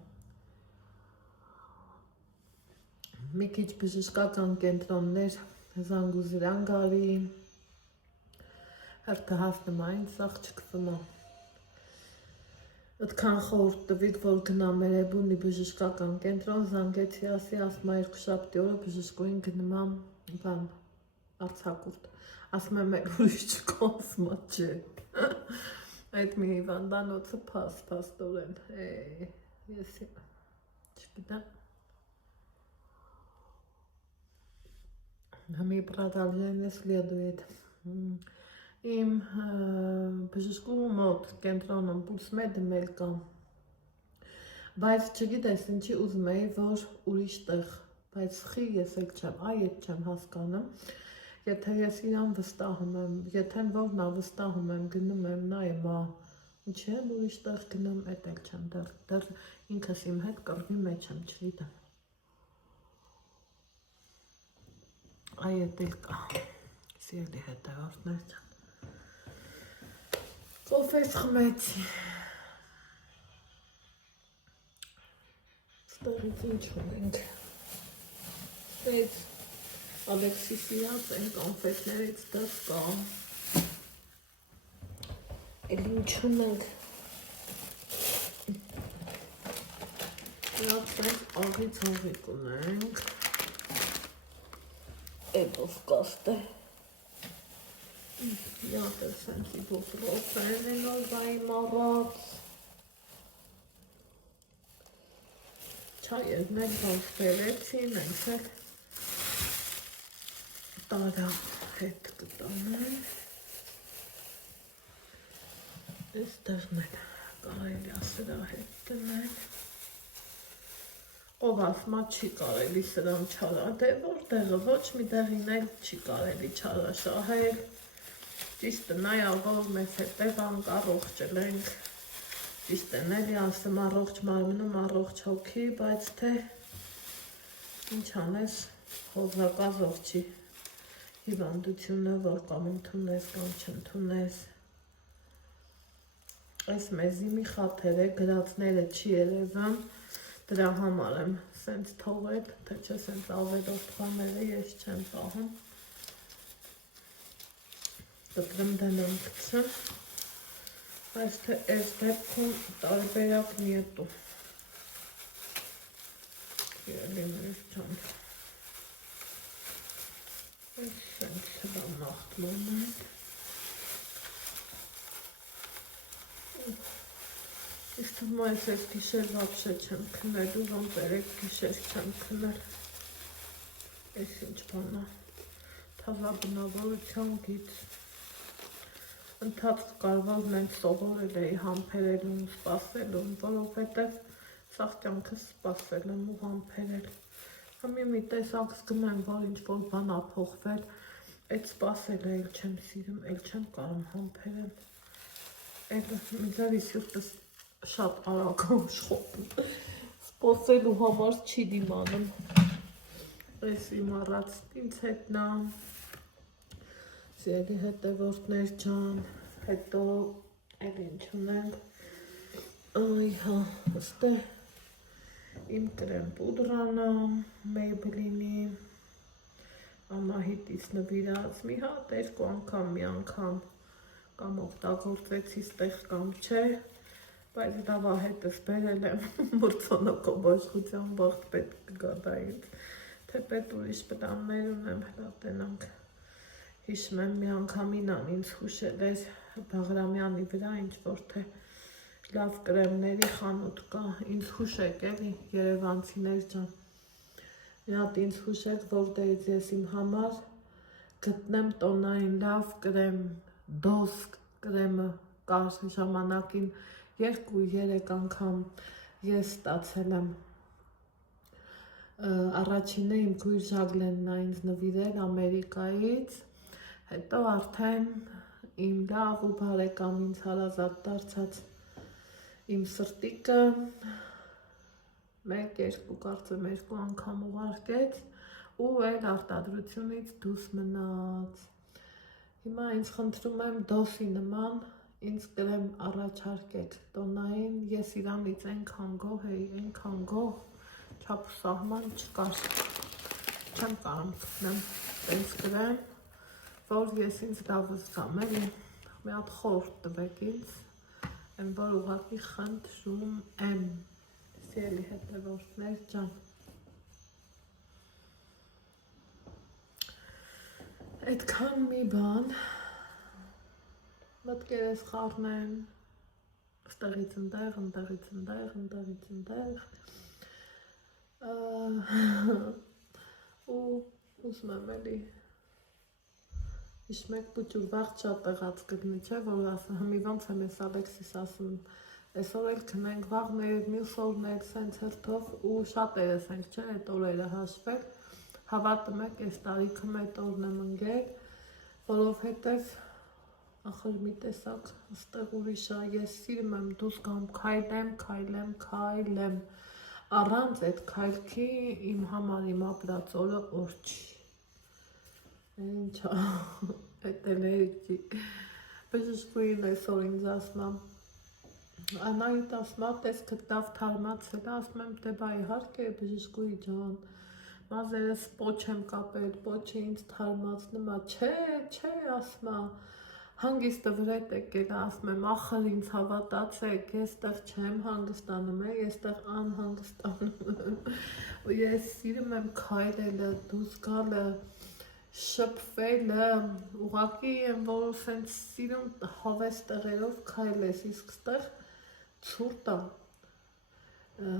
Մի քիչ բժշկական կենտրոններ Զանգուզրան գալի, հերթը հասնում այն սաղ չկվում է։ Այդքան խորհուրդ տվիք, որ գնամ Էրեբունի բժշկական կենտրոն, զանգեցի, ասի, ասում է երկուշաբթի օրը բժշկուհին գնում եմ բան արձակուրդ, ասում եմ էլ ուրիշ չկոսմա չէ։ Այդ մի հիվանդանոցը փաստորեն, ես չգիտեմ։ Мне продолжение следует. Իմ բժշկու մոտ կենտրոնում պուլսմեդը մեր կա, բայց չգիտես ինչի ուզում էի, որ ուրիշ տեղ, բայց խի ես էլ չեմ, այդ չեմ հասկանում, եթե ես իրան վստահում եմ, եթե որն է վստահում եմ, գնում եմ նայեմ, ինչի եմ ուրիշ տեղ գնում, էդ էլ չեմ, դեռ ինքս իմ հետ կռվի մեջ եմ, չգիտեմ։ Այդ էլ կա, սիրելի հետևորդներ չան։ Կոֆես խմեցի։ Ստեղից ինչ ունենք։ Ստեղից Ալեքսիսիած են կոնֆետներից դեռ կա։ Էլ ինչ ունենք։ Իրաց ենք աղից աղիկ ունենք։ Էդով կաստ է։ Յատը սենցի բոտրոպեն են ալվայի մարած։ Չայերն էլ բանք բերեցի, մենք էլ տարա հետ կտանեն։ Եստեղն էլ կարելի ասրա հետ տնեն։ Ով ասմա չի կարելի սրան չարադե, որտեղը ոչ մի տեղին էլ չի կարելի չարաշահել։ Ճիշտ նայավով մեզ հետև անկառողջ ենք, ճիշտ են էլի ասեմ առողջ մարմնում առողջ հոգի, բայց թե ինչ անես հոզակազող չի հիվանդությունը, որ կամ ընդունես կամ չընդունես։ Այս մեզի մի խաթեր է, գրածները չի երևան, դրա համար եմ սենց թողել, թե չէ սենց ավելորդ բաները ես չեմ պահում։ Կտրեմ դենեմ գցեմ, այս թե այս դեպքում տարբերակ նետու։ Ելի մեր ճան։ Այս սենց հրամ նախտլում ենք։ Իսկ թվում այս ես գիշեր վապշե չեմ քնել, ու ոնց երեք գիշեր չեմ քնել։ Այս ինչ բան է, թազա բնավորության գիծ։ Ընթացք կարվալ մենք սովորել էի համբերելուն, սպասելուն, որովհետև սաղ կյանքս սպասել եմ ու համբերել։ Համի մի տեսակ զգնեմ, որ ինչ-որ բան ա փոխվել, այդ սպասելը էլ չեմ սիրում, էլ չեմ կարում համբերել։ Այդ միձավի սյուրտս շատ արագ աշխատում, սպասելու համար չի դիմանում։ Այս իմ առած ինձ հետնա, սիրելի հետևորդներ ջան, հետո էլ ինչ ունենք, այ հա, ստե իմ կրեմ պուդրանա, Maybelline-ի, Անահիտից նվիրած, մի հատ երկու անգամ, մի անգամ կամ օգտագործեցի ստեղ կամ չէ, բայց դավա հետս բերել եմ մուրցոնոկով աշխության բաղթ պետք կգադա ինձ, թե պետ ուրիշ պտաններ ունեմ հլատենանք, հիշում եմ մի անգամինան ինձ խուշել էր Բաղրամյանի վրա ինչ-որ թե լավ կրեմների խանութ կա, ինձ խուշեք էլի երևանցիներ ջան, մի հատ ինձ խուշեք, որտեղից ես իմ համար գտնեմ տոնային լավ կրեմ, դոզ կրեմը կար ժամանակին 2-3 անգամ ես ստացել եմ, առաջինը իմ քույր Ժագլենն է ինձ նվիրել Ամերիկայից, հետո արդեն իմ լավ ու բարեկամ ինձ հարազատ դարձած իմ սրտիկը 1-2 կարծեմ 2 անգամ ուղարկեց ու էլ արտադրությունից դուրս մնաց։ Հիմա ինձ խնդրում եմ դոսի նման ինձ կրեմ առաջարկեք տոնային, ես իրանից այնքան գոհ էի, այնքան գոհ, չափ ու սահման չկար, չեմ կարամ գտնեմ տենց կրեմ, որ ես ինձ լավ զգամ, էլի, մի հատ խորհուրդ տվեք ինձ, եմ որ ուղղակի խնդրում եմ, սիրելի հետևորդներ ջան։ Այդքան մի բան, մտքերս խառնեն, ստեղից ընդեղ, ընդեղից ընդեղ, ընդեղից ընդեղ, ու ուզում եմ էլի, իշմ եք պուճ ու վաղ շատ եղած կգնի, չէ, որ ասում, հմի ոնց եմ ես Ալեքսիս ասում, այսօր էլ քնենք, վաղներ, մյուս օրներ, սենց հերթով ու շատերս ենք, չէ, այդ օրերը հաշվել, հավատում եք, այս տարիքում այդ օրն եմ ընգել, որովհետև ախր մի տեսակ ստեղ ուրիշ է, ես սիրում եմ դուս գամ քայլեմ, առանց այդ քայլքի իմ համար իմ ապրած օրը օր չի, ինչա, այդ էլ էրիքի, բժշկուին այսօր ինձ ասմա, Անահիտ ասմա, տեսքդ լավ թարմացել, ասում եմ, դե բա իհարկե բժշկուի ջան, մազերս պոչ եմ կապել, պոչը ինձ թարմացնում է, չէ, ասմա, հանգիստը վրետ եկել, ասում եմ, ախր ինձ հավատացեք, ես տեղ չեմ հանգստանում, ես տեղ անհանգստանում եմ, ու ես սիրում եմ քայլելը, դուրս գալը, շփվելը, ուղղակի եմ, որ սենց սիրում հավես տեղերով քայլես, իսկ ստեղ ցուրտ է,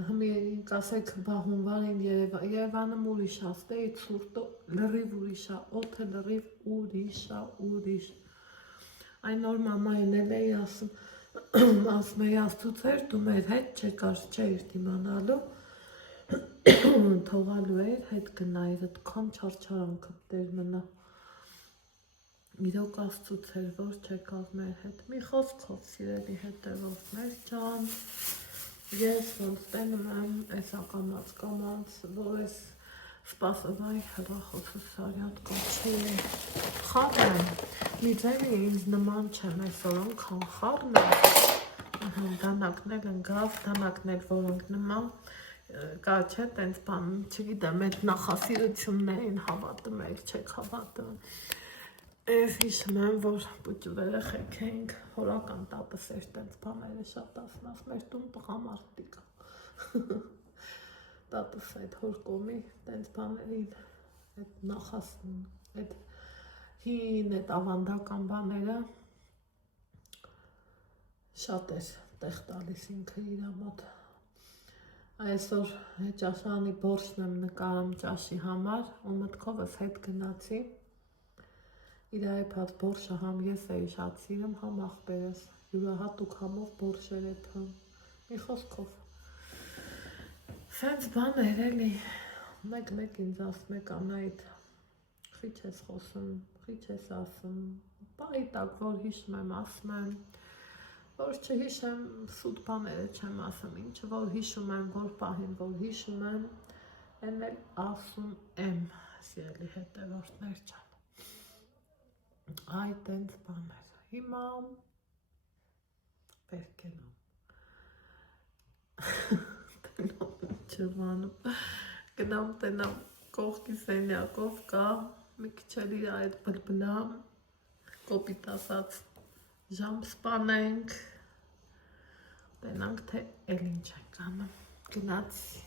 հմի կասեք բա հունվարին Երևանը ուրիշ է, ստեղի ցուրտը լրիվ ուրիշ է, օդը լրիվ ուրիշ, այն օր մամային էլ էի ասում էի աստուծեր, դու մեր հետ չեկար, չէիր դիմանալու, թողալու էր, հետ գնայր, այդքան չարչարանքը դեր մնա, իրոք աստծուց էր, որ չեկավ մեր հետ, մի խոսքով սիրելի հետևորդներ ջան, ես ոնց տենում եմ այս ակամած, որ ես սպասովայ հրախոսը սարյատ կոչի խառն եմ, մի ձևի ինձ նման չեմ այսօր ոնքան խառն եմ, դանակներ ընգավ, դանակներ որոնք նման, կա չէ տենց բան, չգիտեմ, այդ նախասիրություններին հավատում եք, չեք հավատում, ես հիշում եմ, որ պուճուրերը խեք էինք, հորական տատս էր տենց բաները շատ ասում մեր տուն տղամարդիկ, տատս այդ հոր կոմի տենց բաներին, այդ նախասին, այդ հին, այդ ավանդական բաները շատ էր տեղ տալիս ինքը իրա մոտ, այսօր ճաշարանի բորշն եմ նկարում ճաշի համար ու մտքովս հետ գնացի, իր այփած բորշը համ ես էի շատ սիրում, համ ախպերս, յուրահատուկ համով բորշեր է թում, մի խոսքով, սենց բան էր էլի, մեկ ինձ ասում եք Անահիտ, խիչ ես խոսում, խիչ ես ասում, պահի տակ, որ հիշում եմ, ասում եմ, որ չհիշեմ, սուտ բաները չեմ ասում, ինչը որ հիշում եմ, որ պահին, որ հիշում եմ, են էլ ասում եմ, սիրելի հետևորդներ ջան, այդ տենց բաներ, հիմա վերկենում, գնամ տենամ կողքի սենյակով կա, մի քիչ էլ իր այդ բլբլամ, կոպիտ ասած, ժամ սպանենք, տենանք թե էլ ինչ ենք անում, գնացի,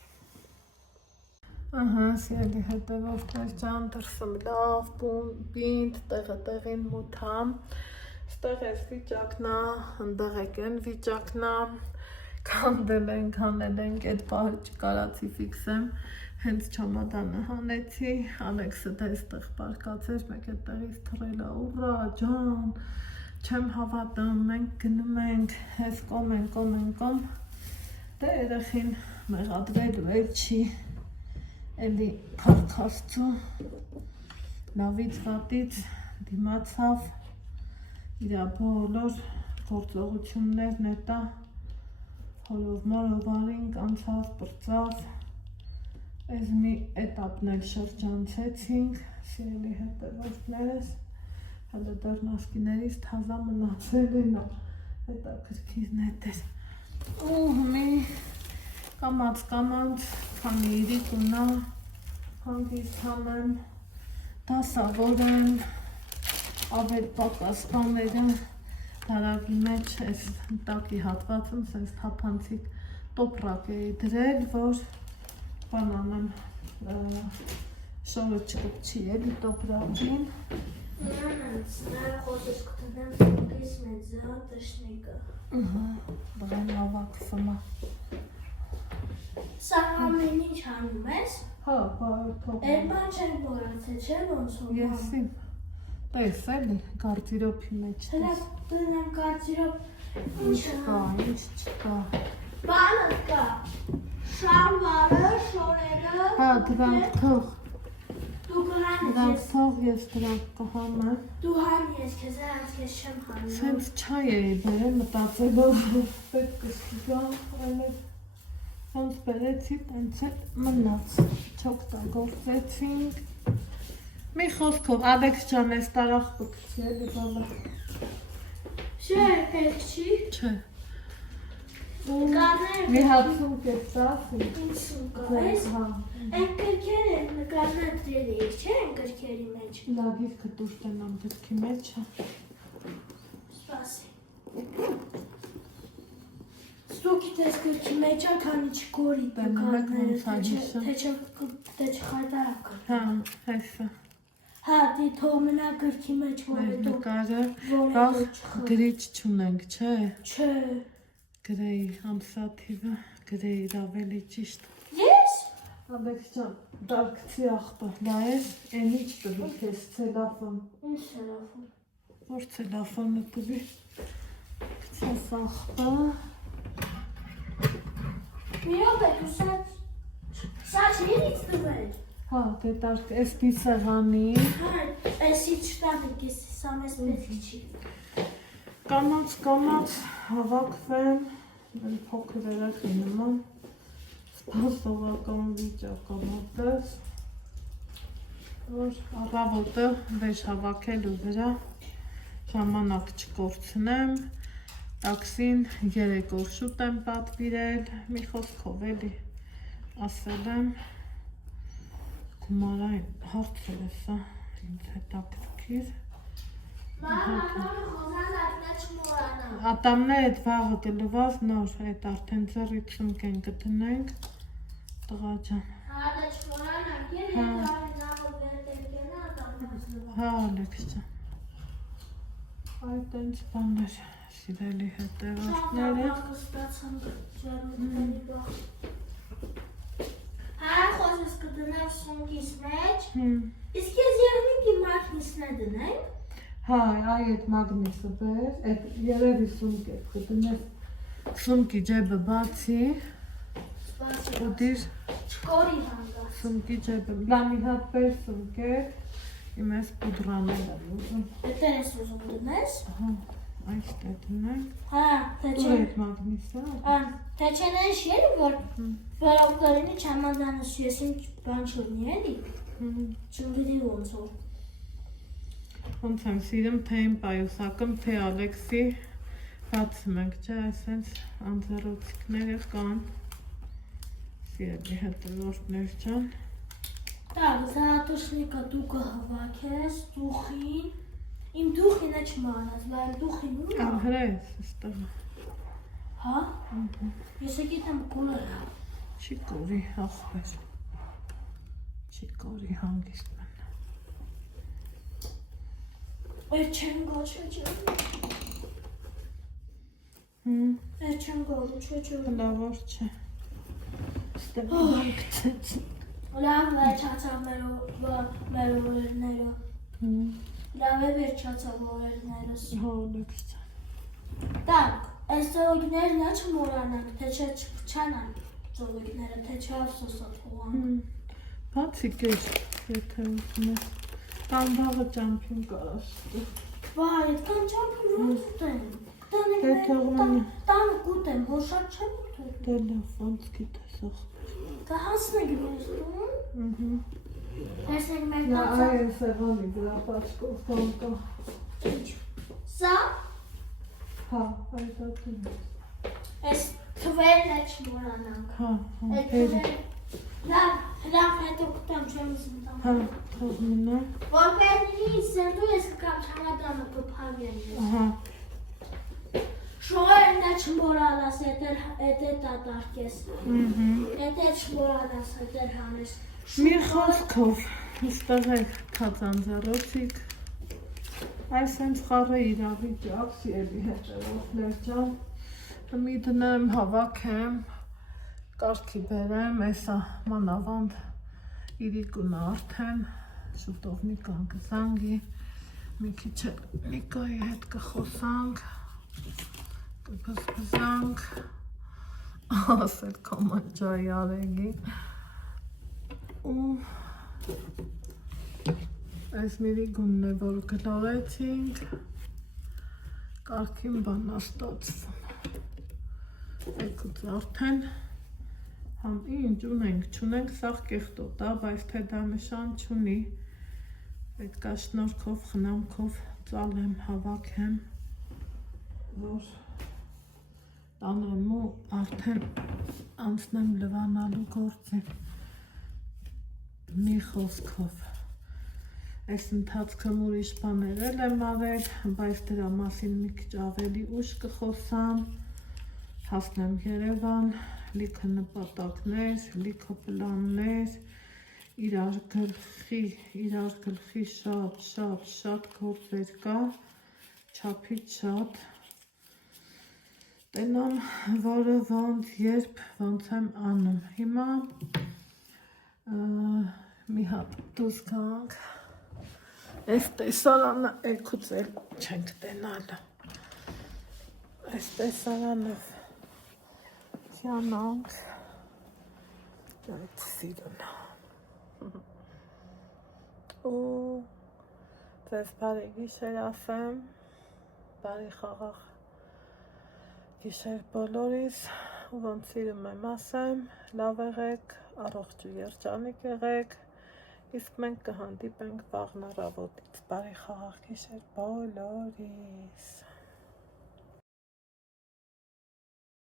սիրելի հետևորդներ ջան, դրսում լավ, պինդ, տեղին մութամ, ստեղ ես վիճակնա, ընդեղ եք են վիճակնա, կանդել ենք, այդ պահը չկարացի ֆիքսեմ, հենց չամադանը հանեցի, Ալեքսը դա այստեղ պարկած էր, մեկ է տեղից թռելա, ուրա ջան, չեմ հավատում, մենք գնում ենք, ես կոմ, դե երեխին մեղադրելու էլ չի, էլի փառք Աստծո, լավից վատից դիմացավ, իր բոլոր գործողություններն է տա հորով մորովարինք անցավ, պրծավ այս մի էտապն էլ շրջանցեցինք սիրելի հետևորդներս հələ դեռ նասկիներից թազա մնացել են հետաքրքիր նետեր ու մի կամաց քանի իրիկ ունա հանգիստ հանեմ դասավորեմ ավել պակաս բաները դարակի մեջ այս տակի հատվածում սենց թափանցիկ տոպրակ էի դրել, որ բան անեմ շորը չկպչի էլի տոպրակին Նրա խոսես կտնեմ սոկիս մեծա տշնիկը բղան ավակվում է Սա ամեն ինչ հանում ես? Հա, թող Էդ բան չեն բորացել, չէ ոնց որ Եսիմ Տես էլի, գարդիրոպի մեջ Հլա դնեմ գարդիրոպ Ինչ կա, ինչ չկա Բանը կա Շարվարը, շորերը Հա, դրանք թող Դու կհան Դրանք թող ես դրանք կհանեմ Դու հան ես քեզ այս քեզ չեմ հանում Սենց չայ էի բերել մտածելով պետք կստիգա այլև ոնց բերեցի տենց էլ մնաց չօգտագործեցինք Մի խոսքով Ալեքս ջան այս տարախ պկցի էլի բալա Չէ, պետք չի Չէ Նկարները Մի հատսում կետ տասի Ինչ սուկա ես Են կրքեր են նկարներ դրել էիք, չէ են կրքերի մեջ Լագիր կտուր տենամ դրքի մեջ Սպասի Ստուքի տես կրքի մեջ է, քանի չկորի նկարները, թե չխայտարակ Հա, հեսը Հա, դի թողմնա կրքի մեջ, որ Մեր հետո նկարը վաղ գրիչ չունենք, չէ Չէ Գրեի ամսաթիվը, գրեի ավելի ճիշտ Ես? Ալեքս ջան, դարկցի աղբը, լա ես, են ինչ տվի կեզ ցելաֆոն Ինչ սրաֆոն Որ ցելաֆոնը տվի Կցես աղբը Մի ով է դու սա չիրից տվել Հա, դե դարկ, ես պի սեղանի Հա, էսի չտատը կես, սա մեզ պետք չի Կամաց հավաքվեմ, փոքր երեխի նման սպասողական վիճակամատս որ առավոտը վեշ հավաքելու վրա ժամանակ չկորցնեմ տաքսին 3 օր շուտ եմ պատվիրել մի խոսքով էլի ասել եմ գումարային հարցեր է սա ինձ հետաքրքիր Ատամները այդ վաղը կլվազ նոր այդ արդեն ձեռի ծմք են կտնենք տղա ջան Հա Ալեքս ջան Այդ ընց բաներ սիրելի հետևորդները Հա խոսես կդնեմ սունկիս մեջ Իսկ ես եղնիկի մագնիսն է դնենք Հա, այդ մագնիսը բեր, այդ երևի սումք է կտնես սումքի ջեբը բացի ու դիր չկորի հանգած սումքի ջեբը լա մի հատ բեր սումք է իմ ես պուդրանել եմ ուզում Դեր ես ուզում դնես Հա, այստեղ դնենք Հա, թե Դու այդ մագնիսը Թե չեն էշ ելի, որ վերողտորինի չամանդանս ես ինչ բան չունի էլի Չնգրի ոնց որ Ոնց եմ սիրում թե իմ պայուսակում, թե Ալեքսի բացում ենք, չէ, այսենց անձեռոցիկները կան Սիրելի հետևորդներ ջան Так, զատոշնիկը դու կհվաքես, դուխին Իմ դուխինը չմանած, բայց դուխին ու նա Ահրես, ստեղ Հա? Ես է գիտեմ կոլերա Չի կորի ախպեր Չի կորի հանգիստ մեն Էր չեն գա չէ Էր չեն գա չէ Լավոր չէ Ստեղ բան կցեց Լավ վերջացավ մեր օրերները Լավ է վերջացավ օրերներս Հա, Ալեքս ջան Так, այս ծողիկներն է չմորանանք, թե չէ չփչանանք ծողիկները, թե չէ ափսոսա թողանք Բացի կեր, եթե ուզում ես Տան վաղը ճամփին կարաս Վայ, այդքան չափը ոնց ուտեմ։ Տանը կուտեմ, որ շատ չեմ ուտել։ Դե լավ, ոնց գիտես ախ։ Կհասնենք մեզ տուն։ Տեսնենք մեր Նա տածը։ այն սեղանի վրա պաչկով բան կա։ Ինչ։ Սա։ Հա, այդ ատում։ Այս թվերն է չմորանանք։ Հա, Այդ թվերը։ Լավ, հետո կտամ չեմ զնդամ։ հա, թող մնա։ Որպերների սերդու ես կկամ չանադանը կպավյանի ես։ Ահա։ Շողերն է չմորալաս, էտեր տատարկես։ Էտեր չմորալաս, էտեր հանես։ Մի խոսքով, ուստեղ եք կացանձարոցիկ, այս հենց խառը իրավի ճապսի էլի հետևով լերջան, մի դնեմ հավաքեմ, կարգի բերեմ, էսա մանավանդ իրիկունը արդեն, շուտով Նիկան կզանգի, մի քիչ Նիկայի հետ կխոսանք, կգզգզանք, ասել կոմանջայի արեգի, ու այս միրիգունն է, որ գլորեցինք, կարգին բանա ստացվում, եկուց արդեն, համ ինչ ունենք, չունենք սաղ կեղտոտ, բայց թե դա նշան չունի, պետքա շնորհքով, խնամքով ծալեմ, հավաքեմ, որ տանեմ ու արդեն անցնեմ լվանալու գործին, մի խոսքով, այս ընթացքում ուրիշ բաներ եմ արել, բայց դրա մասին մի քիչ ավելի ուշ կխոսամ, հասնեմ Երևան, լիքը նպատակներ, լիքը պլաններ, իրար գլխի շատ գործեր կա, չափից շատ, տենամ, որը ոնց, երբ, ոնց եմ անում, հիմա մի հատ դուրս գանք, այս տեսարանը եկուց էլ չենք տենալը, այս տեսարանով Սյանանք, այդ սիրուն, ու ձեզ բարի գիշեր ասեմ, բարի խաղաղ գիշեր բոլորիս, ոնց սիրում եմ ասեմ, լավ եղեք, առողջ ու երջանիկ եղեք, իսկ մենք կհանդիպենք վաղն առավոտից, բարի խաղաղ գիշեր բոլորիս։